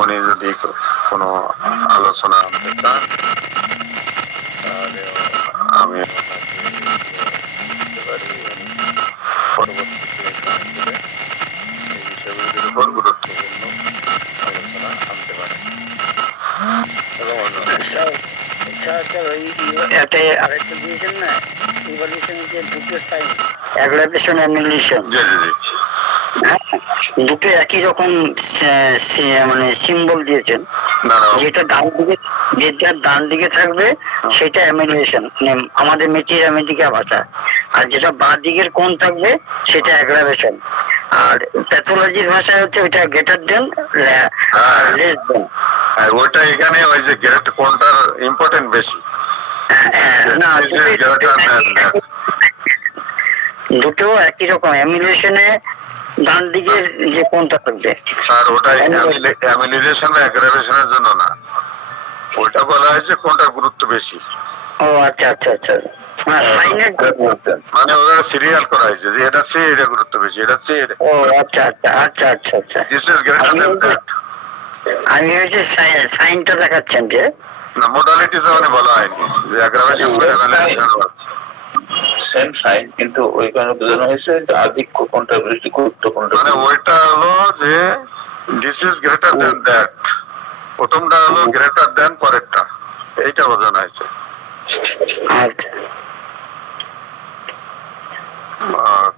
উনি যদি কোনো আলোচনা আনতে চান তাহলে আমি পরবর্তীতে এই বিষয়গুলির উপর গুরুত্বপূর্ণ আলোচনা আনতে পারি। এতে আরেকটা দিয়েছেন না, ইভলিউশন যে দুটো সাইন, অ্যাগ্রাভেশন অ্যানিহিলেশন, জি জি জি, দুটো একই রকম মানে সিম্বল দিয়েছেন। না না, যেটা ডান দিকে থাকবে সেটা অ্যামিলেশন, আমাদের মেচির আমেরিকা ভাষা, আর যেটা বাঁ দিকের কোণ থাকবে সেটা অ্যাগ্রাভেশন। আর প্যাথোলজির ভাষায় হচ্ছে ওইটা গ্রেটার দেন লেস দেন। আর ওইটা এখানে ওই যে গ্রেট কোনটার ইম্পর্টেন্ট বেশি, না This is greater than that. দুটো একই রকম অ্যামিলেশনে ডান দিকের যে কোনটা থাকবে। স্যার ওটা অ্যামিলিজেশন বা অ্যাগ্রাভেশনের জন্য না, ওইটা বলা হয়েছে কোনটার গুরুত্ব বেশি। ও আচ্ছা আচ্ছা আচ্ছা, সাইনের মানে ওরা সিরিয়াল করা হয়েছে যে এটা চেয়ে এটা গুরুত্ব বেশি, এটা চেয়ে এটা। ও আচ্ছা আচ্ছা আচ্ছা আচ্ছা আচ্ছা। This is greater than that. আমি ভেবেছি সাইনটা দেখাচ্ছেন যে না, মোডালিটিস মানে বলা হয়নি যে অ্যাগ্রাভেশন বা অ্যামিলিজেশন। সেম সাইন, কিন্তু ওইখানে বোঝানো হয়েছে যে আধিক্য কোনটা বেশি, গুরুত্ব কোনটা। মানে ওইটা হলো যে this is greater than that, প্রথমটা হলো গ্রেটার দ্যান পরেরটা, এইটা বোঝানো হয়েছে। আচ্ছা আর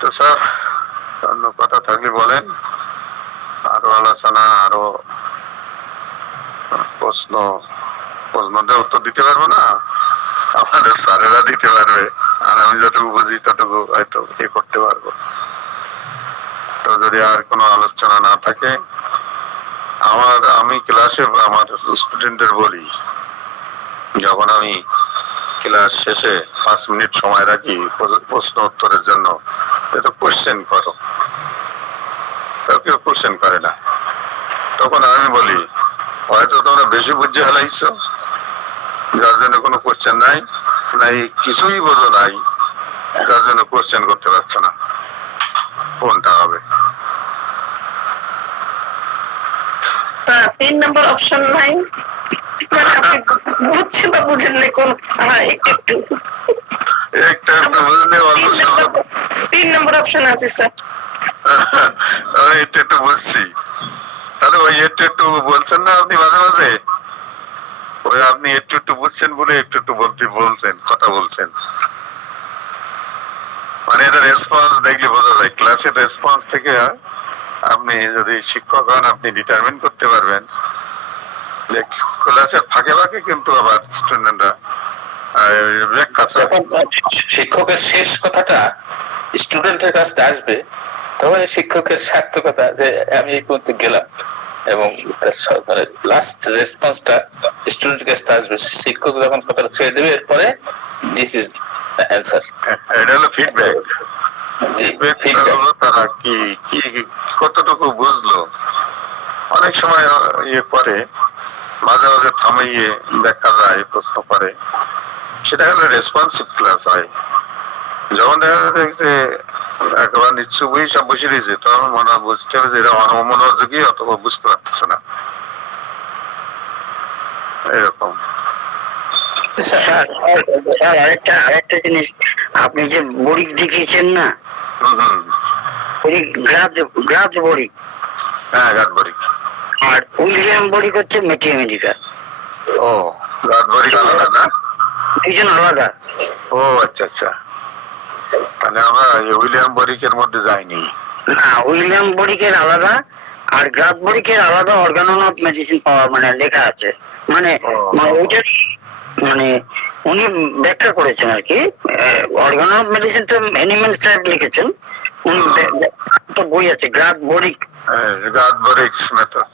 তো স্যার অন্য কথা থাকলে বলেন, আরো আলোচনা, আরো প্রশ্নদের উত্তর দিতে পারবো না, আপনাদের স্যারেরা দিতে পারবে, আর আমি যতটুকু বুঝি ততটুকু হয়তো করতে পারবো। তো যদি আর কোনো আলোচনা না থাকে, আমি ক্লাসে আমার স্টুডেন্টদের বলি, যখন আমি ক্লাস শেষে 5 মিনিট সময় রাখি প্রশ্ন উত্তরের জন্য, এটা কোশ্চেন করো, কেউ কোশ্চেন করে না। তখন আমি বলি হয়তো তোমরা বেশি বুঝে ফেলাইছো, যার জন্য কোনো কোশ্চেন নাই কিছুই বোঝো নাই, যার জন্য কোশ্চেন করতে পারছো না। কোনটা হবে? 3 নম্বর অপশন নাই, মানে আপনি বুঝছেন বা বুঝেন না কোন? হ্যাঁ একটু একটা বুঝলে অল্প সহজ। 3 নম্বর অপশন আছে স্যার। আমি একটু বুঝছি, তাহলে ওই একটু বলছেন না আপনি মাঝে মাঝে, ওই আপনি একটু বুঝছেন বলে একটু বলছেন, কথা বলছেন, মানে এটা রেসপন্স দেখলে বোঝা যায়। ক্লাসের রেসপন্স থেকে আপনি যদি শিক্ষক হন, আপনি ডিটারমিন করতে পারবেন যে ক্লাসের ফাঁকে ফাঁকে কিন্তু আবার স্টুডেন্টরা ব্যাখ্যা চায়। যখন শিক্ষকের শেষ কথাটা স্টুডেন্টের কাছে আসবে, তখন শিক্ষকের সার্থকতা যে আমি এই পর্যন্ত গেলাম, এবং তার লাস্ট রেসপন্সটা স্টুডেন্টের কাছে আসবে। শিক্ষক যখন কথাটা ছেড়ে দেবে, এরপরে দিস ইজ দ্য অ্যান্সার। এটা হলো ফিডব্যাক। জি, তারা কি কতটুকু বুঝলো, অনেক সময় করে মাঝে মাঝে থামাইয়ে ব্যাখ্যা যায়, প্রশ্ন করে, সেটা হলো রেসপন্সিভ ক্লাস হয়। যখন দেখা যাচ্ছে একেবারে নিশ্চয় বই সব বসে দিয়েছে, তখন মনে বুঝতে হবে যে এরা অমনোযোগী, অথবা বুঝতে পারতেছে না, এরকম। স্যার আরেকটা জিনিস, আপনি যে বড়িক দেখিয়েছেন না, গ্রাজ বড়িক, হ্যাঁ গাছবাড়ি। আর উইলিয়াম বড়িক হচ্ছে ম্যাথমেটিক্যাল। ও গাছবাড়ি আলাদা না, দুইজন আলাদা। ও আচ্ছা আচ্ছা, তাহলে আমরা উইলিয়াম বরিকের মধ্যে যাইনি। না, উইলিয়াম বড়িকের আলাদা, আর গ্রাজ বড়িকের আলাদা অর্গানন অফ মেডিসিন পাওয়া মানে লেখা আছে, মানে ওইটা মানে উনি ব্যাখ্যা করেছেন আর কি। অর্গানন অফ মেডিসিন তো এনিমেল সাহেব লিখেছেন, উনি তো বই আছে গ্রাজ বড়িক, গাছবাড়িক্স মেথড।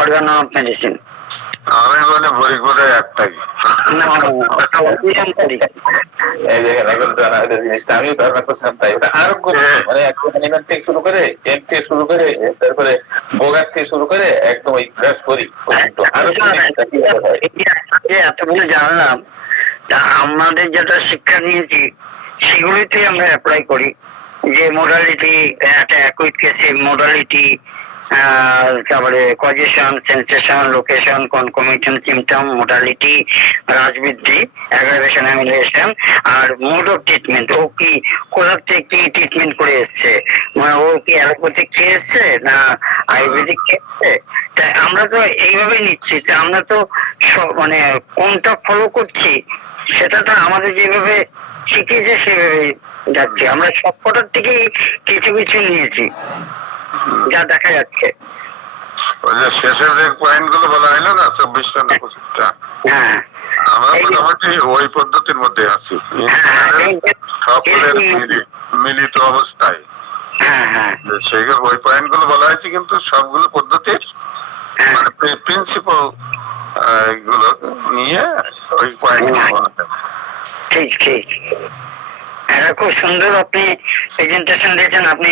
Organon of medicine. আমি বলে বরিক বোধ হয় একটাই। এই দেখেন, এখন জানা জিনিসটা আমিও ধারণা করছিলাম, তাই ওটা আরোগ্য মানে একদম থেকে শুরু করে, এম থেকে শুরু করে, তারপরে বোগার থেকে শুরু করে একদম ওই ক্রাশ করি এতগুলো জানলাম, আমাদের যেটা শিক্ষা নিয়েছি সেগুলিতে আমরা অ্যাপ্লাই করি, যে মোডালিটি, একটা অ্যাকুইট কেসে মোডালিটি, তারপরে causation, sensation, location, concomitant, symptom, modality, রাজবৃদ্ধি, অ্যাগ্রাভেশন, অ্যামিলেশন, আর মোড অফ ট্রিটমেন্ট। ও কি কোথা থেকে কি ট্রিটমেন্ট করে এসছে, মানে ও কি অ্যালোপ্যাথিক খেয়ে এসছে না আয়ুর্বেদিক খেয়ে এসছে। তাই আমরা তো এইভাবেই নিচ্ছি, আমরা তো মানে কোনটা ফলো করছি সেটা তো আমাদের যেভাবে শিখিয়েছে সেভাবে যাচ্ছি। আমরা সবকটার থেকেই কিছু কিছু নিয়েছি, যা দেখা যাচ্ছে। ওই যে শেষে যে পয়েন্ট গুলো বলা হলো না, 24টা না 25টা, হ্যাঁ, আমরা এই- মোটামুটি ওই পদ্ধতির মধ্যে আছি, সকলের মিলিত অবস্থায়। হ্যাঁ হ্যাঁ সেগুলো ওই পয়েন্ট গুলো বলা হয়েছে, কিন্তু সবগুলো পদ্ধতির মানে প্রিন্সিপাল গুলো নিয়ে ওই পয়েন্ট গুলো বলা হয়। ঠিক ঠিক। এটা খুব সুন্দর আপনি প্রেজেন্টেশন দিয়েছেন। আপনি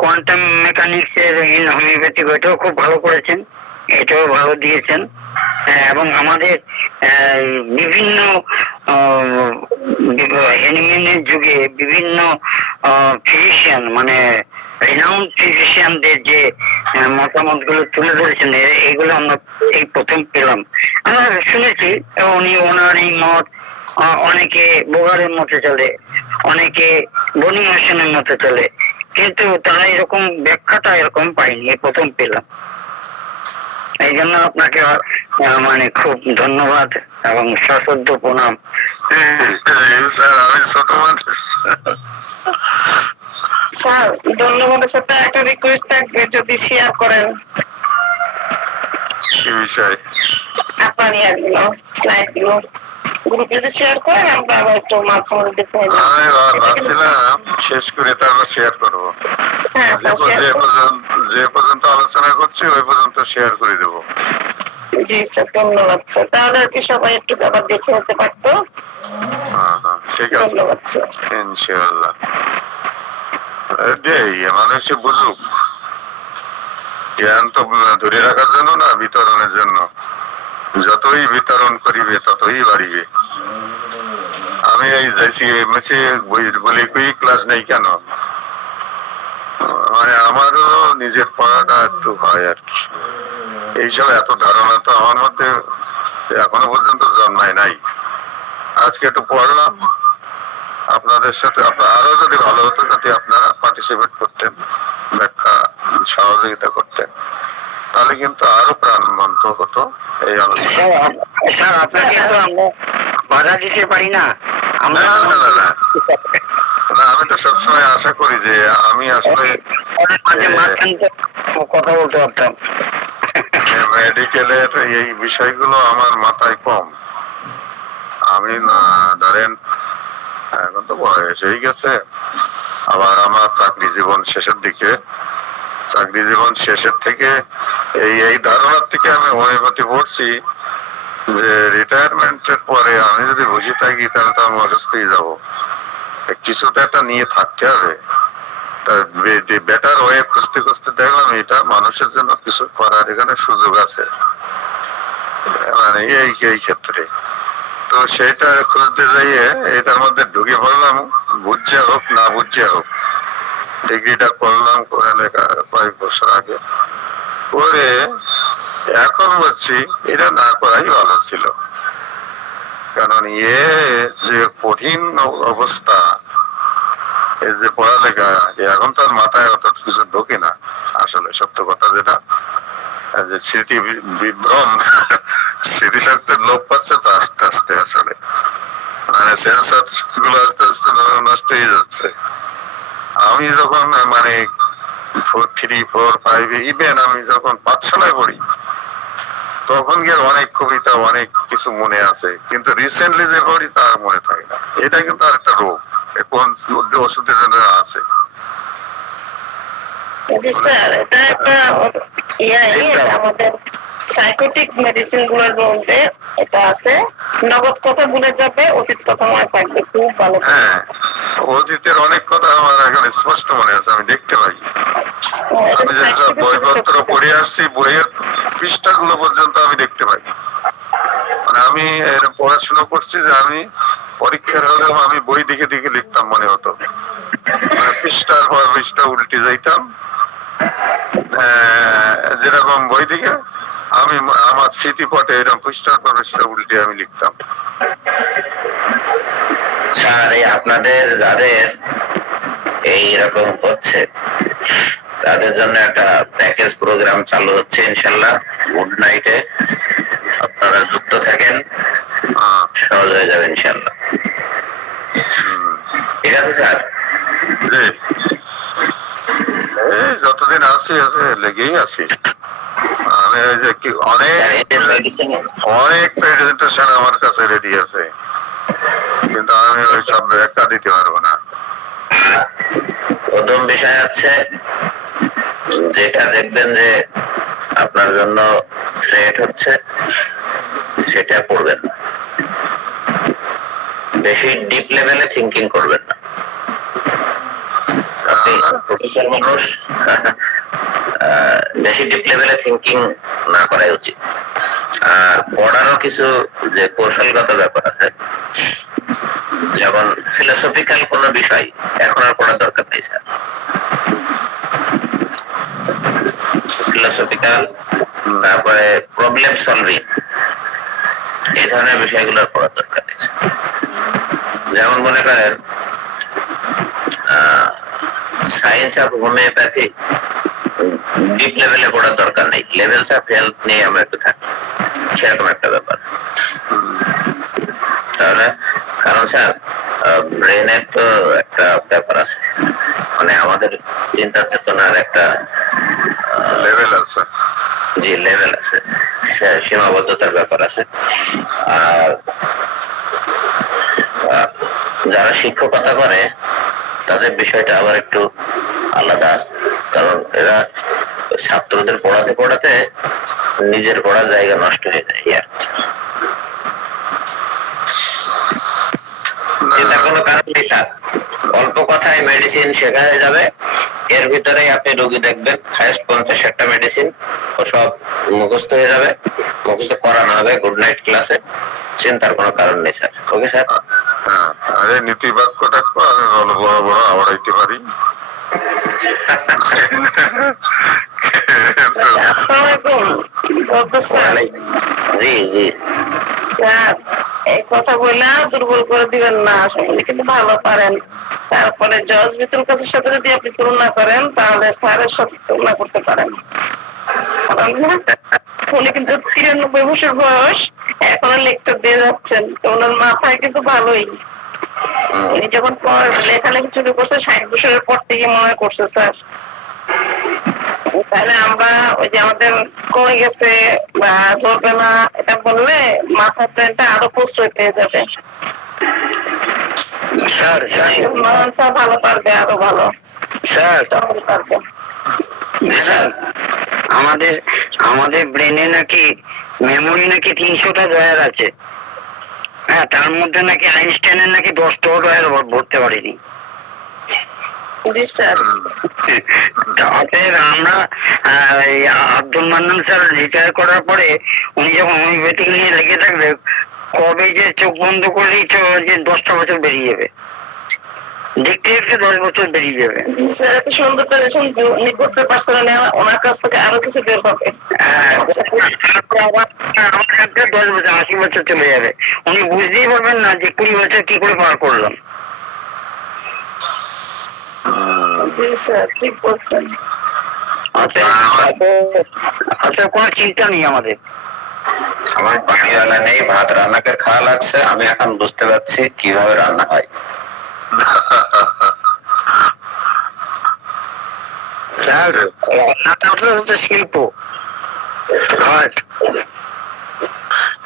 কোয়ান্টাম মেকানিক্স এর হোমিওপ্যাথি ওইটাও খুব ভালো করেছেন, এটাও ভালো দিয়েছেন। এবং আমাদের বিভিন্ন এনিমিনের যুগে বিভিন্ন ফিজিশিয়ান মানে রিনাউন্ড ফিজিশিয়ানদের যে মতামত গুলো তুলে ধরেছেন, এগুলো আমরা এই প্রথম পেলাম। আমরা শুনেছি ওনার এই মত অনেকে বোগারের মতে চলে, অনেকে বনি হাসেনের মতে চলে, কিন্তু তারা এরকম ব্যাখ্যাটা এরকম পাইনি, এই প্রথম পেলাম। এই জন্য আপনাকে মানে খুব ধন্যবাদ এবং সশ্রদ্ধ প্রণাম। হ্যাঁ স্যার আমি ছোট মানুষ। স্যার ধন্যবাদের সাথে একটা রিকোয়েস্ট থাকবে, যদি শেয়ার করেন কি বিষয়? আপনার ইয়াগুলো স্লাইড গুলো গ্রুপে যদি শেয়ার করেন, আমরা আবার একটু মাঝে মাঝে দেখে নিলাম। আমি ভাবছিলাম শেষ করে তারপর শেয়ার করবো। হ্যাঁ স্যার, শেয়ার করুন। যে পর্যন্ত আলোচনা করছি ওই পর্যন্ত শেয়ার করে দেবো। জি স্যার, ধন্যবাদ স্যার। তাহলে আর কি সবাই একটু আবার দেখে হতে পারতো। ঠিক আছে, ধন্যবাদ স্যার। ইনশাআল্লাহ। মানুষ বুঝুক, জ্ঞান তো ধরে রাখার জন্য না, বিতরণের জন্য। যতই বিতরণ করিবে ততই বাড়িবে। আমি এই যাইছি মেসে বলি কুই ক্লাস নেই কেন, মানে আমারও নিজের পড়াটা একটু হয় আর কি। এইসব এত ধারণা তো আমার মধ্যে এখনো পর্যন্ত জন্মায় নাই। আজকে একটু পড়লাম আপনাদের সাথে। আরো যদি ভালো হতো যদি আপনারা পার্টিসিপেট করতেন, ব্যাখ্যা সহযোগিতা করতেন, তাহলে কিন্তু আরো প্রাণবন্ত হতো এই আলোচনা। স্যার আপনাকে তো আমরা বাধা দিতে পারি না। আমরা না, আমি তো সবসময় আশা করি যে আমি আসলে মাঝে মাঝখানে কথা বলতে পারতাম। মেডিকেলের এই বিষয়গুলো আমার মাথায় কম। আমি ধরেন এখন তো বয়স হয়ে গেছে, আবার আমার চাকরি জীবন শেষের দিকে। চাকরি জীবন শেষের থেকে এই ধারণার থেকে আমি হোমিওপ্যাথি পড়ছি যে রিটায়ারমেন্টের পরে আমি যদি বসে থাকি তাহলে তো আমি অসুস্থ হয়ে যাবো। কিছুটা একটা নিয়ে থাকতে হবে। বেটার ওয়ে খুঁজতে খুঁজতে দেখলাম এটা মানুষের জন্য কিছু করার এখানে সুযোগ আছে, মানে এই ক্ষেত্রে। তো সেটা খুঁজতে যাইয়ে এটার মধ্যে ঢুকে পড়লাম, বুঝছে হোক না বুঝছে হোক। ডিগ্রিটা করলাম করে লেখা কয়েক বছর আগে করে, এখন বলছি এটা না করাই ভালো ছিল। কারণ যে কঠিন অবস্থা, এই যে পড়ালেখা, এখন তো আর মাথায় অত কিছু ঢোকে না আসলে, সত্য কথা যেটা। যে স্মৃতি বিভ্রম, স্মৃতিশক্তির লোপ পাচ্ছে তো আস্তে আস্তে, আসলে মানে সেন্সার গুলো আস্তে আস্তে নষ্ট হয়ে যাচ্ছে। আমি যখন মানে 3, 4, 5 ইভেন আমি যখন পাঠশালায় পড়ি তখন গিয়ে অনেক কবিতা অনেক কিছু মনে আছে, কিন্তু রিসেন্টলি যে পড়ি তার মনে থাকে না। এটা কিন্তু আর একটা রোগ, কোন ওষুধের জন্য আছে। জি স্যার, এটা একটা আমাদের সাইকোটিক মেডিসিন গুলোর মধ্যে এটা আছে। নগদ কথা ভুলে যাবে, অতীত কথা মনে থাকবে। খুব ভালো। হ্যাঁ, অতীতের অনেক কথা আমার এখন স্পষ্ট মনে আছে, আমি দেখতে পাই। আমি যেসব বইপত্র পড়ে আসছি বইয়ের পৃষ্ঠাগুলো পর্যন্ত আমি দেখতে পাই। মানে আমি পড়াশোনা করছি যে আমি পরীক্ষার হলেও আমি বই দেখে দেখে লিখতাম মনে হতো। পৃষ্ঠার পর পৃষ্ঠা উল্টে যাইতাম, যেরকম বই দিকে আমি আমার স্মৃতিপটে এরকম পৃষ্ঠার পর পৃষ্ঠা উল্টে আমি লিখতাম। স্যার আপনাদের যাদের এইরকম হচ্ছে তাদের জন্য একটা প্যাকেজ প্রোগ্রাম চালু হচ্ছে ইনশাল্লাহ। গুড নাইটে আপনারা যুক্ত থাকেন, সহজ হয়ে যাবে ইনশাল্লাহ। ঠিক আছে স্যার? জি, যতদিন আছি লেগেই আছি। আমি মানে ওই যে কি অনেক অনেক প্রেজেন্টেশন আমার কাছে রেডি আছে, কিন্তু আমি ওই সব ব্যাখ্যা দিতে পারবো না। প্রথম বিষয় হচ্ছে যেটা দেখবেন যে আপনার জন্য থ্রেট হচ্ছে সেটা করবেন না, বেশি ডিপ লেভেলে থিঙ্কিং করবেন না। আপনি প্রফেসর মানুষ, বেশি ডিপ লেভেলে থিঙ্কিং না করাই উচিত। আর পড়ারও কিছু যে কৌশলগত ব্যাপার আছে, যেমন ফিলোসফিক্যাল কোনো বিষয় এখন আর পড়ার দরকার নেই স্যার। ফিলোসফিক্যাল, তারপরে প্রবলেম সলভিং, এই ধরনের বিষয়গুলো পড়ার দরকার নেই। যেমন মনে করেন সায়েন্স অফ হোমিওপ্যাথি ডিপ লেভেলে পড়ার দরকার নেই, লেভেলস অফ হেলথ নিয়ে আমরা একটু থাকি, সেরকম একটা ব্যাপার। তাহলে কারণ স্যার ব্রেনের তো একটা ব্যাপার আছে, মানে আমাদের চিন্তা চেতনার একটা লেভেল আছে, যে লেভেল আছে, সীমাবদ্ধতার ব্যাপার আছে। আর যারা শিক্ষকতা করে তাদের বিষয়টা আবার একটু আলাদা, কারণ এরা ছাত্রদের পড়াতে পড়াতে নিজের পড়ার জায়গা নষ্ট হয়ে যায়। চিন্তার কোনো কারণ নেই স্যার, অল্প কথায় মেডিসিন শেখা হয়ে যাবে, এর ভিতরেই আপনি রোগী দেখবেন হাইস্ট 50-60টা মেডিসিন, ও সব মুখস্থ হয়ে যাবে, মুখস্থ করানো হবে গুড নাইট ক্লাসে। চিন্তার কোনো কারণ নেই স্যার। Okay sir. হ্যাঁ, আরে নীতি বাক্যটা আমি ভালো বড় বড় আওড়াইতে পারি। জি জি এই কথা বললে দুর্বল করে দিবেন না, উনি কিন্তু ভালো পারেন। তারপরে জজ বিতুল কাছের সাথে যদি আপনি তুলনা করেন তাহলে স্যারের সাথে তুলনা করতে পারেন। উনি কিন্তু 93 বছর বয়স, এখনো লেকচার দিয়ে যাচ্ছেন, তো ওনার মাথায় কিন্তু ভালোই। উনি যখন লেখালেখি শুরু করছে 60 বছরের পর থেকে মনে করছে স্যার। তাহলে আমরা ওই যে আমাদের কমে গেছে বা ধরবে না এটা বললে মাথার ব্রেনটা আরো প্রশ্রয় পেয়ে যাবে। স্যার স্যার ভালো পারবে, আরো ভালো স্যার পারবে। স্যার আমাদের আমাদের ব্রেনে নাকি মেমোরি নাকি 300টা ড্রয়ার আছে। হ্যাঁ, তার মধ্যে নাকি আইনস্টাইনের নাকি 10টা ড্রয়ার ভরতে পারিনি। জি স্যার। তাদের আমরা আব্দুল মান্নান স্যার রিটায়ার করার পরে উনি যখন হোমিওপ্যাথিক নিয়ে লেগে থাকবে, কবে যে চোখ বন্ধ করলেই যে 10টা বছর বেরিয়ে যাবে, দেখতে দেখতে 10 বছর বেরিয়ে যাবে। স্যার এত সুন্দর প্রেজেন্টেশন উনি করতে পারছেন, ওনার কাছ থেকে আরো কিছু বের হবে। 10 বছর 80 বছর চলে যাবে, উনি বুঝতেই পারবেন না যে 20 বছর কি করে পার করলাম। স্যার ঠিক বলছেন। আচ্ছা, কোনো চিন্তা নেই আমাদের। আমার পানিওয়ালা নেই, ভাত রান্নাকে খাওয়া লাগছে, আমি এখন বুঝতে পারছি কিভাবে রান্না হয়। স্যার রান্নাটা হচ্ছে শিল্প।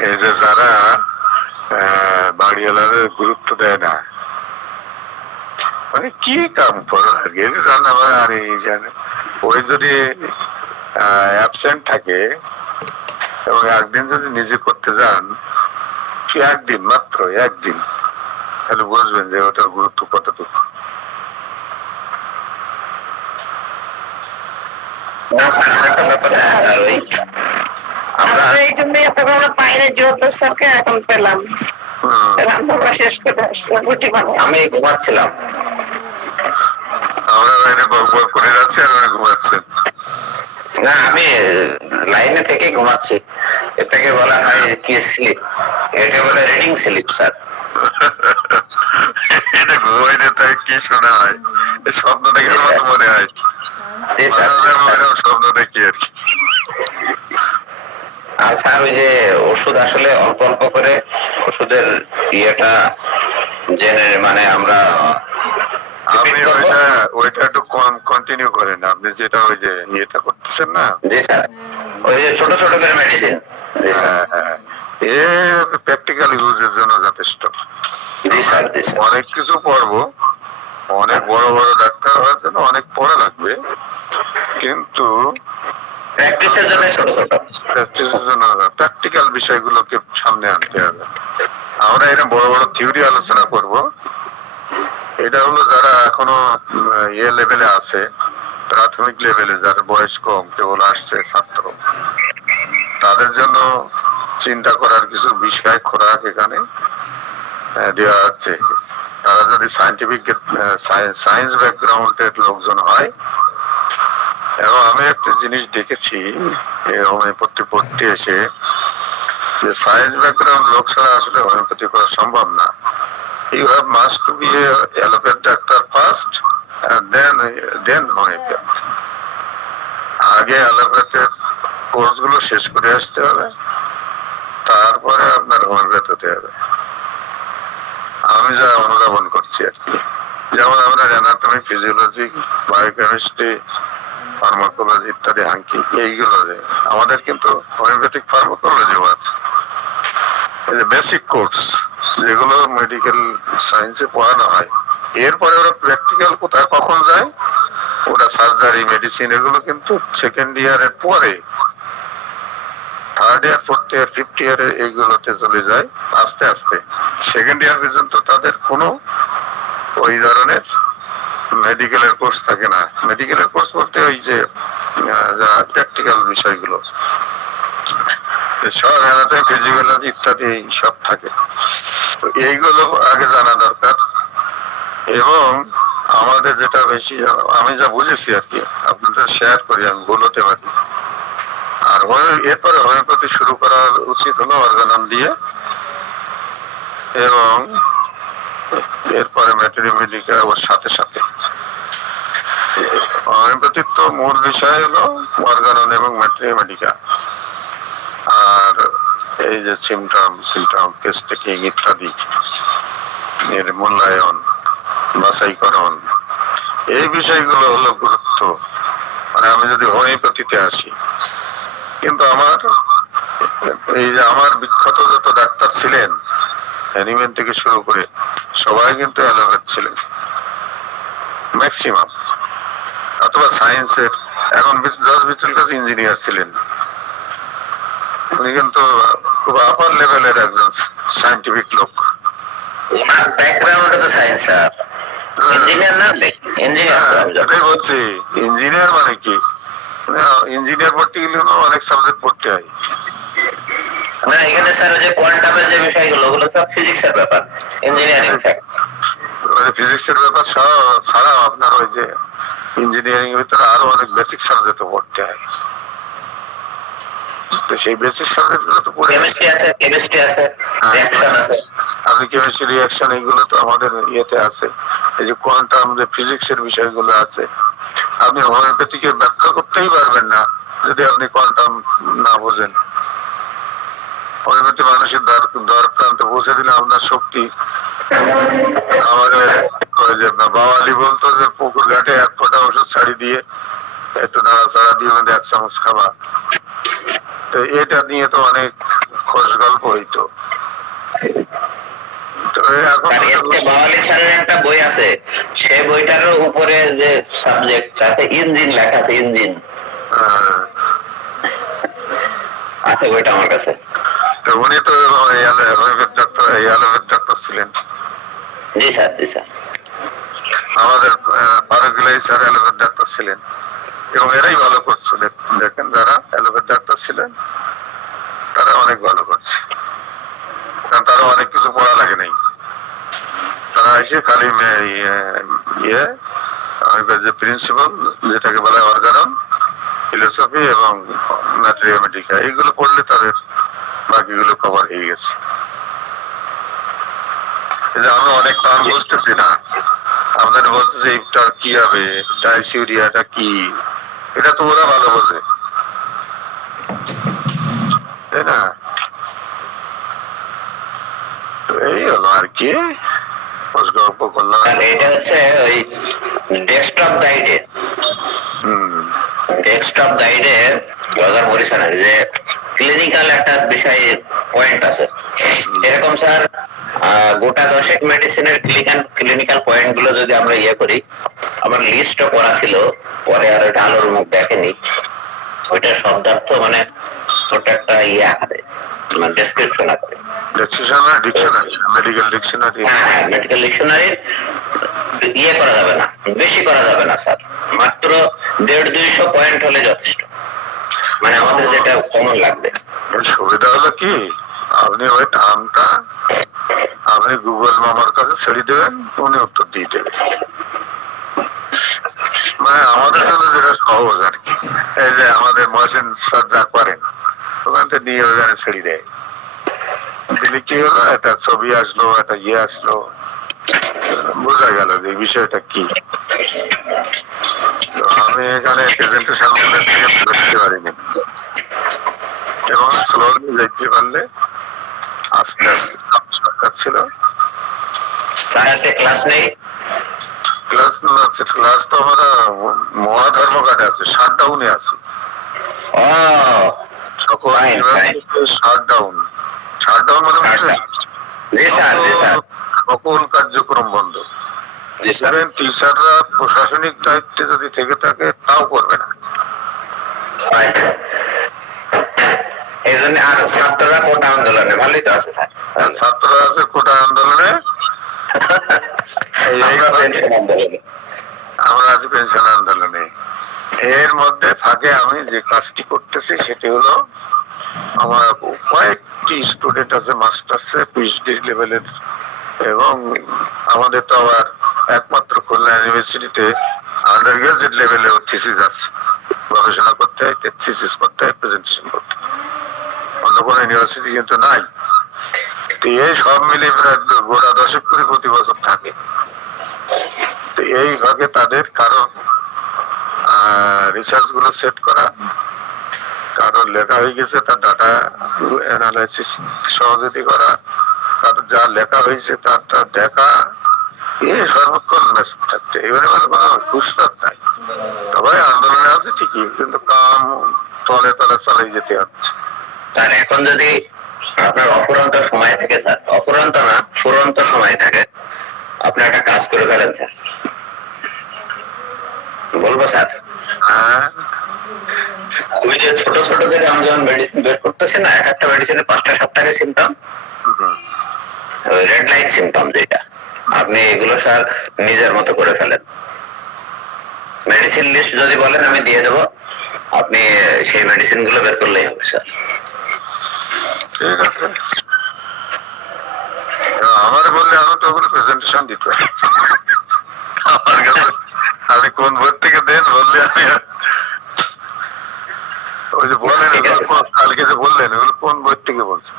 এই যে যারা বাড়িওয়ালাদের গুরুত্ব দেয় না, মানে কি কাম করো আর কি, রান্না বান্না আর এই জানে, ওই যদি অ্যাবসেন্ট থাকে এবং একদিন যদি নিজে করতে যান, একদিন মাত্র একদিন, তাহলে বুঝবেন যে ওটার গুরুত্ব কতটুকু। আমরা এই জন্যই এতগুলো বাইরে জোরদার স্যারকে এখন পেলাম, রান্না শেষ করে আসছে রুটি বানাই। আমি ঘুমাচ্ছিলাম, আমরা বাইরে বক বক করে যাচ্ছি আর ওরা ঘুমাচ্ছেন। না আমি লাইনে থেকে ঘুমাচ্ছি, এটাকে বলা হয় কি স্লিপ, এটা বলে রিডিং স্লিপ স্যার। এটা ঘুমাইলে তাই কি শোনা হয়, এই স্বপ্ন দেখে মতো মনে হয়, স্বপ্ন দেখি আর কি। আর স্যার ওই যে ওষুধ আসলে অল্প অল্প করে ওষুধের ইয়েটা জেনে, মানে আমরা আপনি ওইটা একটু কন্টিনিউ করেন, আপনি যেটা ওই যে ইয়েটা করতেছেন না, জি স্যার, ওই যে ছোট ছোট করে মেডিসিন। এ প্র্যাকটিক্যাল ইউজের জন্য যথেষ্ট। জি স্যার, জি স্যার। অনেক কিছু পড়বো, অনেক বড় বড় ডাক্তার হওয়ার জন্য অনেক পড়া লাগবে, কিন্তু প্র্যাকটিসের জন্য ছোট ছোট। প্র্যাকটিসের জন্য প্র্যাকটিক্যাল বিষয়গুলোকে সামনে আনতে হবে। আমরা এরকম বড় বড় থিওরি আলোচনা করব, এটা হলো যারা এখনো ইয়ে লেভেলে আছে, প্রাথমিক লেভেলে, যাদের বয়স কম, কেবল আসছে ছাত্র, তাদের জন্য চিন্তা করার কিছু বিষয় খোরাক এখানে দেওয়া হচ্ছে। তারা যদি সায়েন্টিফিক সায়েন্স ব্যাকগ্রাউন্ডের লোকজন হয়। এবং আমি একটা জিনিস দেখেছি হোমিওপ্যাথি পড়তে এসে, যে সায়েন্স ব্যাকগ্রাউন্ড লোক ছাড়া আসলে হোমিওপ্যাথি করা সম্ভব না। You have must to be a allopath doctor first, then homeopath. আগে অ্যালোপ্যাথের কোর্স গুলো শেষ করে আসতে হবে, তারপরে আপনার হোমিওপ্যাথ হতে হবে। আমি যা অনুধাবন করছি আর কি, যেমন আমরা অ্যানাটমি, ফিজিওলজি, বায়োকেমিস্ট্রি, ফার্মাকোলজি ইত্যাদি আঁকি, এইগুলো আমাদের কিন্তু হোমিওপ্যাথিক ফার্মাকোলজিও আছে। বেসিক কোর্স যেগুলো মেডিকেল সায়েন্সে পড়ানো হয়, এরপরে ওরা প্র্যাকটিক্যাল কোথায় কখন যায়, ওরা সার্জারি, মেডিসিন, এগুলো কিন্তু সেকেন্ড ইয়ারের পরে, third year, fourth year, fifth ইয়ারে এইগুলোতে চলে যায় আস্তে আস্তে। সেকেন্ড ইয়ার পর্যন্ত তাদের কোনো ওই ধরনের মেডিকেলের কোর্স থাকে না। মেডিকেলের কোর্স বলতে ওই যে প্র্যাকটিক্যাল বিষয়গুলো, সব অ্যানাটমি, ফিজিওলজি ইত্যাদি সব থাকে। তো এইগুলো আগে জানা দরকার। এবং আমাদের যেটা বেশি, আমি যা বুঝেছি আর কি, আপনাদের শেয়ার করি, আমি ভুল হতে পারি। আর এরপরে হোমিওপ্যাথি শুরু করা উচিত হলো অর্গানন দিয়ে, এবং এরপরে ম্যাটেরিয়ামেডিকা ওর সাথে সাথে। হোমিওপ্যাথির তো মূল বিষয় হলো অর্গানন এবং ম্যাটেরিয়ামেডিকা, আর এই যে সিমটম টেস্ট টেকিং ইত্যাদি, এর মূল্যায়ন, বাছাইকরণ, এই বিষয়গুলো হলো গুরুত্ব। মানে আমি যদি হোমিওপ্যাথিতে আসি, কিন্তু আমার এই যে আমার বিখ্যাত যত ডাক্তার ছিলেন, অ্যানিমেল থেকে শুরু করে সবাই কিন্তু অ্যালোপ্যাথ ছিলেন ম্যাক্সিমাম, অথবা সায়েন্সের। এখন জজ বিচুল কাছে ইঞ্জিনিয়ার ছিলেন, উনি কিন্তু খুব আপার লেভেলের একজন সায়েন্টিফিক লোক। ওনার ব্যাকগ্রাউন্ড তো সায়েন্স স্যার, ইঞ্জিনিয়ার না, এটাই বলছি, ইঞ্জিনিয়ার মানে কি, ইঞ্জিনিয়ার পড়তে গেলে অনেক সাবজেক্ট পড়তে হয়। না এখানে স্যার ওই যে কোয়ান্টামের যে বিষয়গুলো, ওগুলো সব ফিজিক্সের ব্যাপার, ইঞ্জিনিয়ারিং ফ্যাক্ট। ফিজিক্সের ব্যাপার ছাড়া আপনার ওই যে ইঞ্জিনিয়ারিং এর ভিতরে আরো অনেক বেসিক সাবজেক্ট পড়তে হয়। তো সেই বেসিক সাবজেক্ট গুলো তো পড়ে, কেমিস্ট্রি আছে, কেমিস্ট্রি আছে, রিঅ্যাকশন আছে। আপনি কেমিস্ট্রি, রিঅ্যাকশন, এগুলো তো আমাদের ইয়েতে আছে। এই যে কোয়ান্টাম, যে ফিজিক্সের বিষয়গুলো আছে, আপনি হোমিওপ্যাথিকে ব্যাখ্যা করতেই পারবেন না যদি আপনি কোয়ান্টাম না বোঝেন। হোমিওপ্যাথি মানুষের দর প্রান্তে পৌঁছে দিলে আপনার শক্তি, আমাদের ওই যে বাওয়ালি বলতো যে পুকুর ঘাটে এক ফোঁটা ওষুধ ছাড়ি দিয়ে একটু নাড়াচাড়া দিয়ে মধ্যে 1 চামচ খাবা। তো এটা নিয়ে তো অনেক খোশ গল্প হইতো। তো এখন বাওয়ালি স্যারের একটা বই আছে, সেই বইটার উপরে যে সাবজেক্ট, তাতে ইঞ্জিন লেখা আছে, ইঞ্জিন আছে বইটা আমার কাছে। তো উনি তো অ্যালোপ্যাথ ডাক্তার ছিলেন। জি স্যার, জি স্যার। আমাদের ফারুকুল্লাহ স্যার অ্যালোপ্যাথ ডাক্তার ছিলেন, এবং এরাই ভালো করছিলেন। দেখেন যারা অ্যালোপ্যাথ ডাক্তার ছিলেন তারা অনেক ভালো করছে, কারণ তারা অনেক কিছু পড়া লাগে নাই। তারা এসে খালি যে প্রিন্সিপাল, যেটাকে বলা হয় অর্গানন, ফিলোসফি এবং ম্যাটেরিয়ামেটিকা, এইগুলো পড়লে তাদের বাকিগুলো কভার হয়ে গেছে। আমি অনেক টার্ম বুঝতেছি না, আপনারা বলতেছে এটা কি হবে, ডাইসিউরিয়াটা কি, এটা তো ওরা ভালো বোঝে, তাই না? এই হলো আর কি, গল্প করলাম। এটা হচ্ছে ওই ডেস্কটপ গাইডে, ডেস্কটপ গাইডে রজার মরিসনের যে ক্লিনিক্যাল একটা বিষয়ে পয়েন্ট আছে, এরকম স্যার গোটা 10 মেডিসিনের ক্লিনিক্যাল পয়েন্ট গুলো যদি আমরা ইয়ে করি, আমার লিস্টও করা ছিল, পরে আর ওটা আলোর মুখ দেখেনি, ওইটা শব্দার্থ মানে ছোট একটা ইয়ে আকারে মানে ডেসক্রিপশন আকারে, ডিকশনারি, মেডিকেল ডিকশনারি। হ্যাঁ মেডিকেল ডিকশনারির ইয়ে করা যাবে না, বেশি করা যাবে না স্যার, মাত্র 150-200 পয়েন্ট হলে যথেষ্ট, মানে আমাদের যেটা কমন লাগবে। সুবিধা হলো কি, আপনি ওই টার্মটা আপনি গুগল মামার কাছে ছেড়ে দেবেন, উনি উত্তর দিয়ে দেবেন। মানে আমাদের জন্য যেটা সহজ আর কি, এই যে আমাদের মহসিন স্যার যা করেন ওখান থেকে নিয়ে ওখানে ছেড়ে দেয়, দিলে কি হলো, একটা ছবি আসলো, একটা ইয়ে আসলো, বোঝা গেল যে বিষয়টা কি। তো আমি এখানে প্রেজেন্টেশন দেখতে পারিনি, এবং স্লোলি দেখতে পারলে আস্তে আস্তে সরকার ছিল। স্যার আজকে ক্লাস নেই? ক্লাস তো আমরা মহাধর্মঘাটে আছে, শাটডাউনে আছে ও সকল Fine, fine. শাটডাউন। শাটডাউন মানে বুঝলেন? জি স্যার, জি স্যার, সকল কার্যক্রম বন্ধ। জি স্যার। টিচাররা প্রশাসনিক দায়িত্বে যদি থেকে থাকে তাও করবে না। এই জন্য আর ছাত্ররা কোটা আন্দোলনে ভালোই তো আছে স্যার, ছাত্ররা আছে কোটা আন্দোলনে, আমরা পেনশন আন্দোলনে। আমরা আছি পেনশন আন্দোলনে। এর মধ্যে ফাঁকে আমি যে কাজটি করতেছি সেটি হলো, আমার কয়েকটি স্টুডেন্ট আছে মাস্টার্সে পিএইচডি লেভেলের, এবং আমাদের তো আবার একমাত্র খুলনা ইউনিভার্সিটিতে আন্ডার গ্রাজুয়েট লেভেলের থিসিস আছে, গবেষণা করতে হয়, থিসিস করতে হয়, প্রেজেন্টেশন করতে হয়, অন্য কোনো ইউনিভার্সিটি কিন্তু নাই। তো এই সব মিলে প্রায় গোটা 10 করে প্রতি বছর থাকে। তো এই ভাগে তাদের কারণ রিসার্চ গুলো সেট করা, কারণ লেখা হয়ে গেছে তার ডাটা অ্যানালাইসিস সহযোগী করা, তার যা লেখা হয়েছে তারটা দেখা, এই সর্বক্ষণ ব্যস্ত থাকতে। এবারে মানে কোনো গুজরাট নাই, সবাই আন্দোলনে আছে ঠিকই, কিন্তু কাম তলে তলে চালিয়ে যেতে হচ্ছে। স্যার এখন যদি আপনার অফুরন্ত সময় থাকে, স্যার অফুরন্ত না ফুরন্ত সময় থাকে, আপনি একটা কাজ করে ফেলেন স্যার, বলবো স্যার? হ্যাঁ, ওই যে ছোট ছোট করে আমি যখন মেডিসিন বের করতেছি না, এক একটা মেডিসিনের 5টা-7টা সিমটম, রেড লাইট সিমটম যেটা, আপনি এগুলো স্যার নিজের মতো করে ফেলেন। মেডিসিন লিস্ট যদি বলেন আমি দিয়ে দেবো, আপনি সেই মেডিসিন গুলো বের করলেই হবে স্যার। ঠিক আছে। আমার বললে আমি তো ওগুলো প্রেজেন্টেশন দিতে পারি। আমার কাছে আপনি কোন বই থেকে দেন বললে আমি ওই যে বললেন কালকে যে বললেন ওগুলো কোন বই থেকে বলছেন?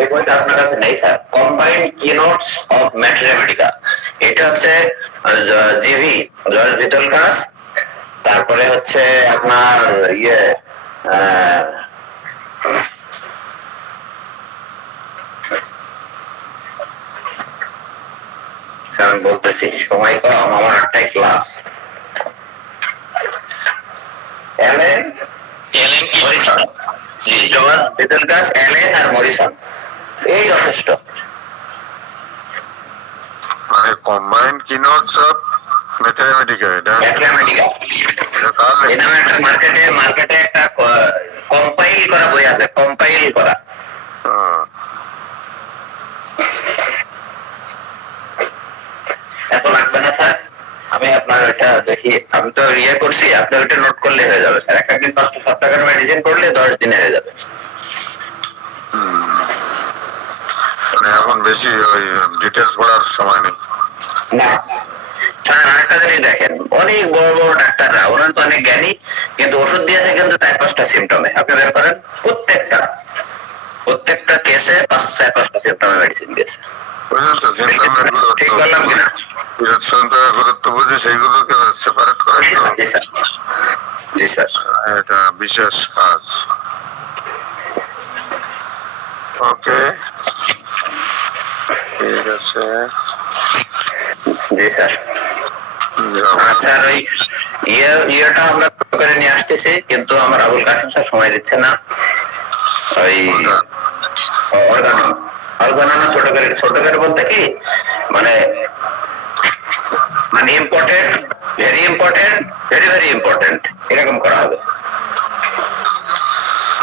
এই বইটা আপনার কাছে নেই স্যার, কম্বাইন্ড কিনোটস অফ ম্যাথমেটিকা, এটা হচ্ছে জিভি জর্জ ভিতলকাস, তারপরে হচ্ছে আপনার ইয়ে আমি বলতেছি, সময় কম, আমার 8টায় ক্লাস। এলেন মরিসন, জর্জ ভিতলকাস, এলেন আর মরিসন, এই যথেষ্ট। মানে কম্বাইন্ড কিনোটস অফ ম্যাথমেটিকা, ম্যাথমেটিকা এই নামে একটা মার্কেটে একটা কম্পাইল করা বই আছে, কম্পাইল করা। এত লাগবে না স্যার, আমি আপনার ওইটা দেখি, আমি তো ইয়ে করছি, আপনি ওইটা নোট করলে হয়ে যাবে স্যার। একটা দিন 5-7 টাকার মেডিসিন করলে 10 দিনে হয়ে যাবে। মানে এখন বেশি ওই ডিটেলস পড়ার সময় নেই। না স্যার, আরেকটা জিনিস দেখেন, অনেক বড় বড় ডাক্তাররা, ওনারা তো অনেক জ্ঞানী, কিন্তু ওষুধ দিয়েছে কিন্তু 4-5টা সিমটমে। আপনি বের করেন প্রত্যেকটা কেসে 4-5টা সিমটমে মেডিসিন দিয়েছে। ঠিক বললাম কিনা? গুরুত্ব বুঝে সেইগুলোকে সেপারেট করা, জি স্যার, জি স্যার, এটা বিশেষ কাজ। ওকে, ঠিক আছে, জি স্যার। আচ্ছা, ওই ইয়েটা আমরা করে নিয়ে আসতেছি, কিন্তু আমার আবুল কাসেম স্যার সময় দিচ্ছে না। ওই অর্গানো অর্গানো ছোট করে বলতে কি মানে মানে important, very important, very very important এরকম করা হবে।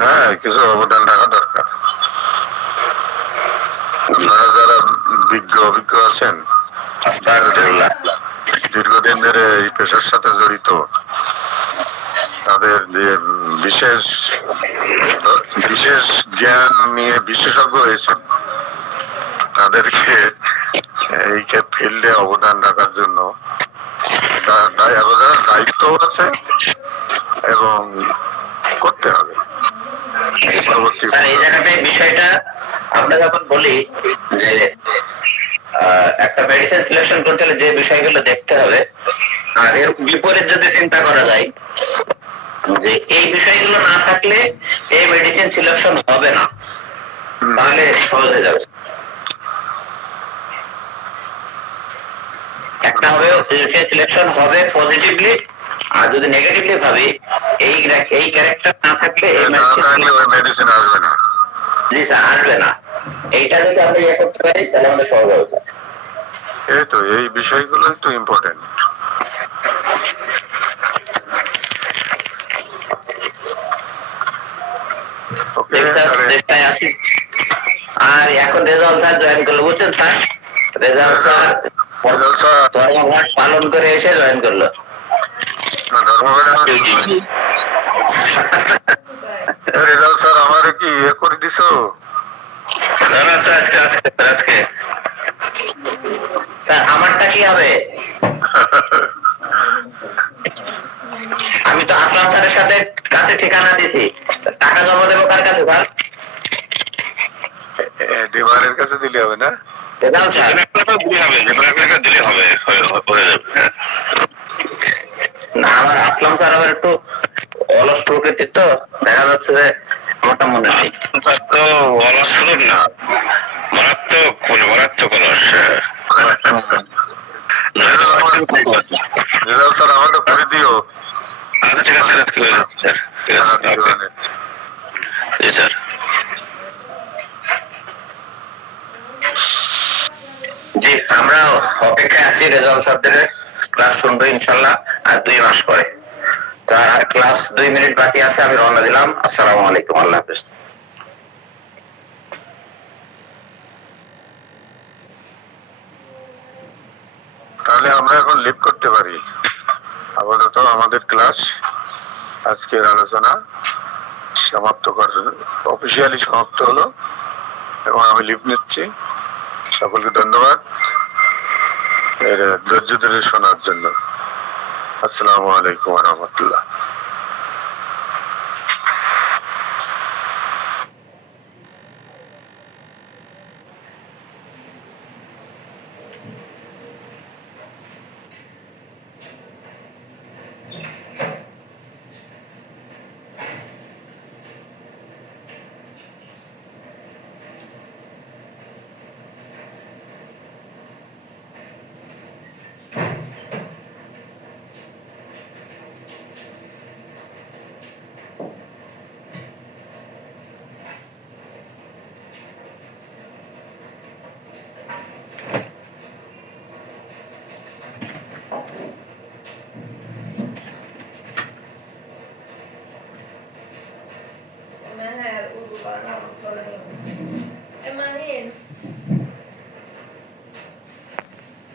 হ্যাঁ, কিছু অবদান রাখা দরকার। আপনারা যারা অভিজ্ঞ আছেন, আস্তাগফিরুল্লাহ। দীর্ঘদিন ধরে এই পেশার সাথে জড়িত, তাদের যে বিশেষ বিশেষ জ্ঞান নিয়ে বিশেষজ্ঞ হয়েছেন, তাদেরকে এই ফিল্ডে অবদান রাখার জন্য দায়িত্ব আছে এবং করতে হবে। পরবর্তী স্যার এই জায়গাটায় বিষয়টা আমরা যখন বলি যে একটা মেডিসিন সিলেকশন করতে হলে যে বিষয়গুলো দেখতে হবে, আর এর বিপরীত যদি চিন্তা করা যায় যে এই বিষয়গুলো না থাকলে এই মেডিসিন সিলেকশন হবে না, তাহলে সহজ হয়ে যাবে। একটা হবে সিলেকশন হবে পজিটিভলি, আর যদি নেগেটিভলি ভাবি এই ক্যারেক্টার না থাকলে এই মেডিসিন আসবে না। জি স্যার, আসবে না। এইটা যদি আমরা ইয়ে করতে পারি তাহলে আমাদের সহজ হবে স্যার। এই তো এই বিষয়গুলোই তো ইম্পর্টেন্ট। চেষ্টায় আছি। আর এখন রেজাল্ট স্যার জয়েন করলো, বুঝছেন স্যার? রেজাল্ট স্যার ধর্মঘট পালন করে এসে জয়েন করলো। রেজাল্ট স্যার আমার কি ইয়ে করে দিছো? আজকে স্যার আমারটা কি হবে? আমি তো আসলাম স্যারের সাথে কাছে ঠিকানা দিছি, টাকা জমা দেবো কার কাছে স্যার? ডিমান্ডের কাছে দিলে হবে না? রেজাল্ট স্যার দিলে হবে, হয়ে যাবে। না, আমার আসলাম স্যার আবার একটু অলস প্রকৃতির, তো দেখা যাচ্ছে যে আমারটা মনে নেই। তো অলস না, মারাত্মক অলস। রেজাল্ট স্যার আমাকে করে দিও। আচ্ছা ঠিক আছে, আজকে হয়ে যাচ্ছে স্যার। ঠিক আছে, জি স্যার। জি, আমরা অপেক্ষায় আছি রেজাল্ট স্যারদের ক্লাস শুনবো ইনশাল্লাহ আর 2 মাস পরে। তো আর ক্লাস 2 মিনিট বাকি আছে, আমি রওনা দিলাম। আসসালামু আলাইকুম, আল্লাহ হাফেজ। তাহলে আমরা এখন লিভ করতে পারি। আপাতত আমাদের ক্লাস, আজকের আলোচনা অফিসিয়ালি সমাপ্ত হলো এবং আমি লিভ নিচ্ছি। সকলকে ধন্যবাদ ধৈর্য ধরে শোনার জন্য। আসসালামু আলাইকুম ওয়া রাহমাতুল্লাহ।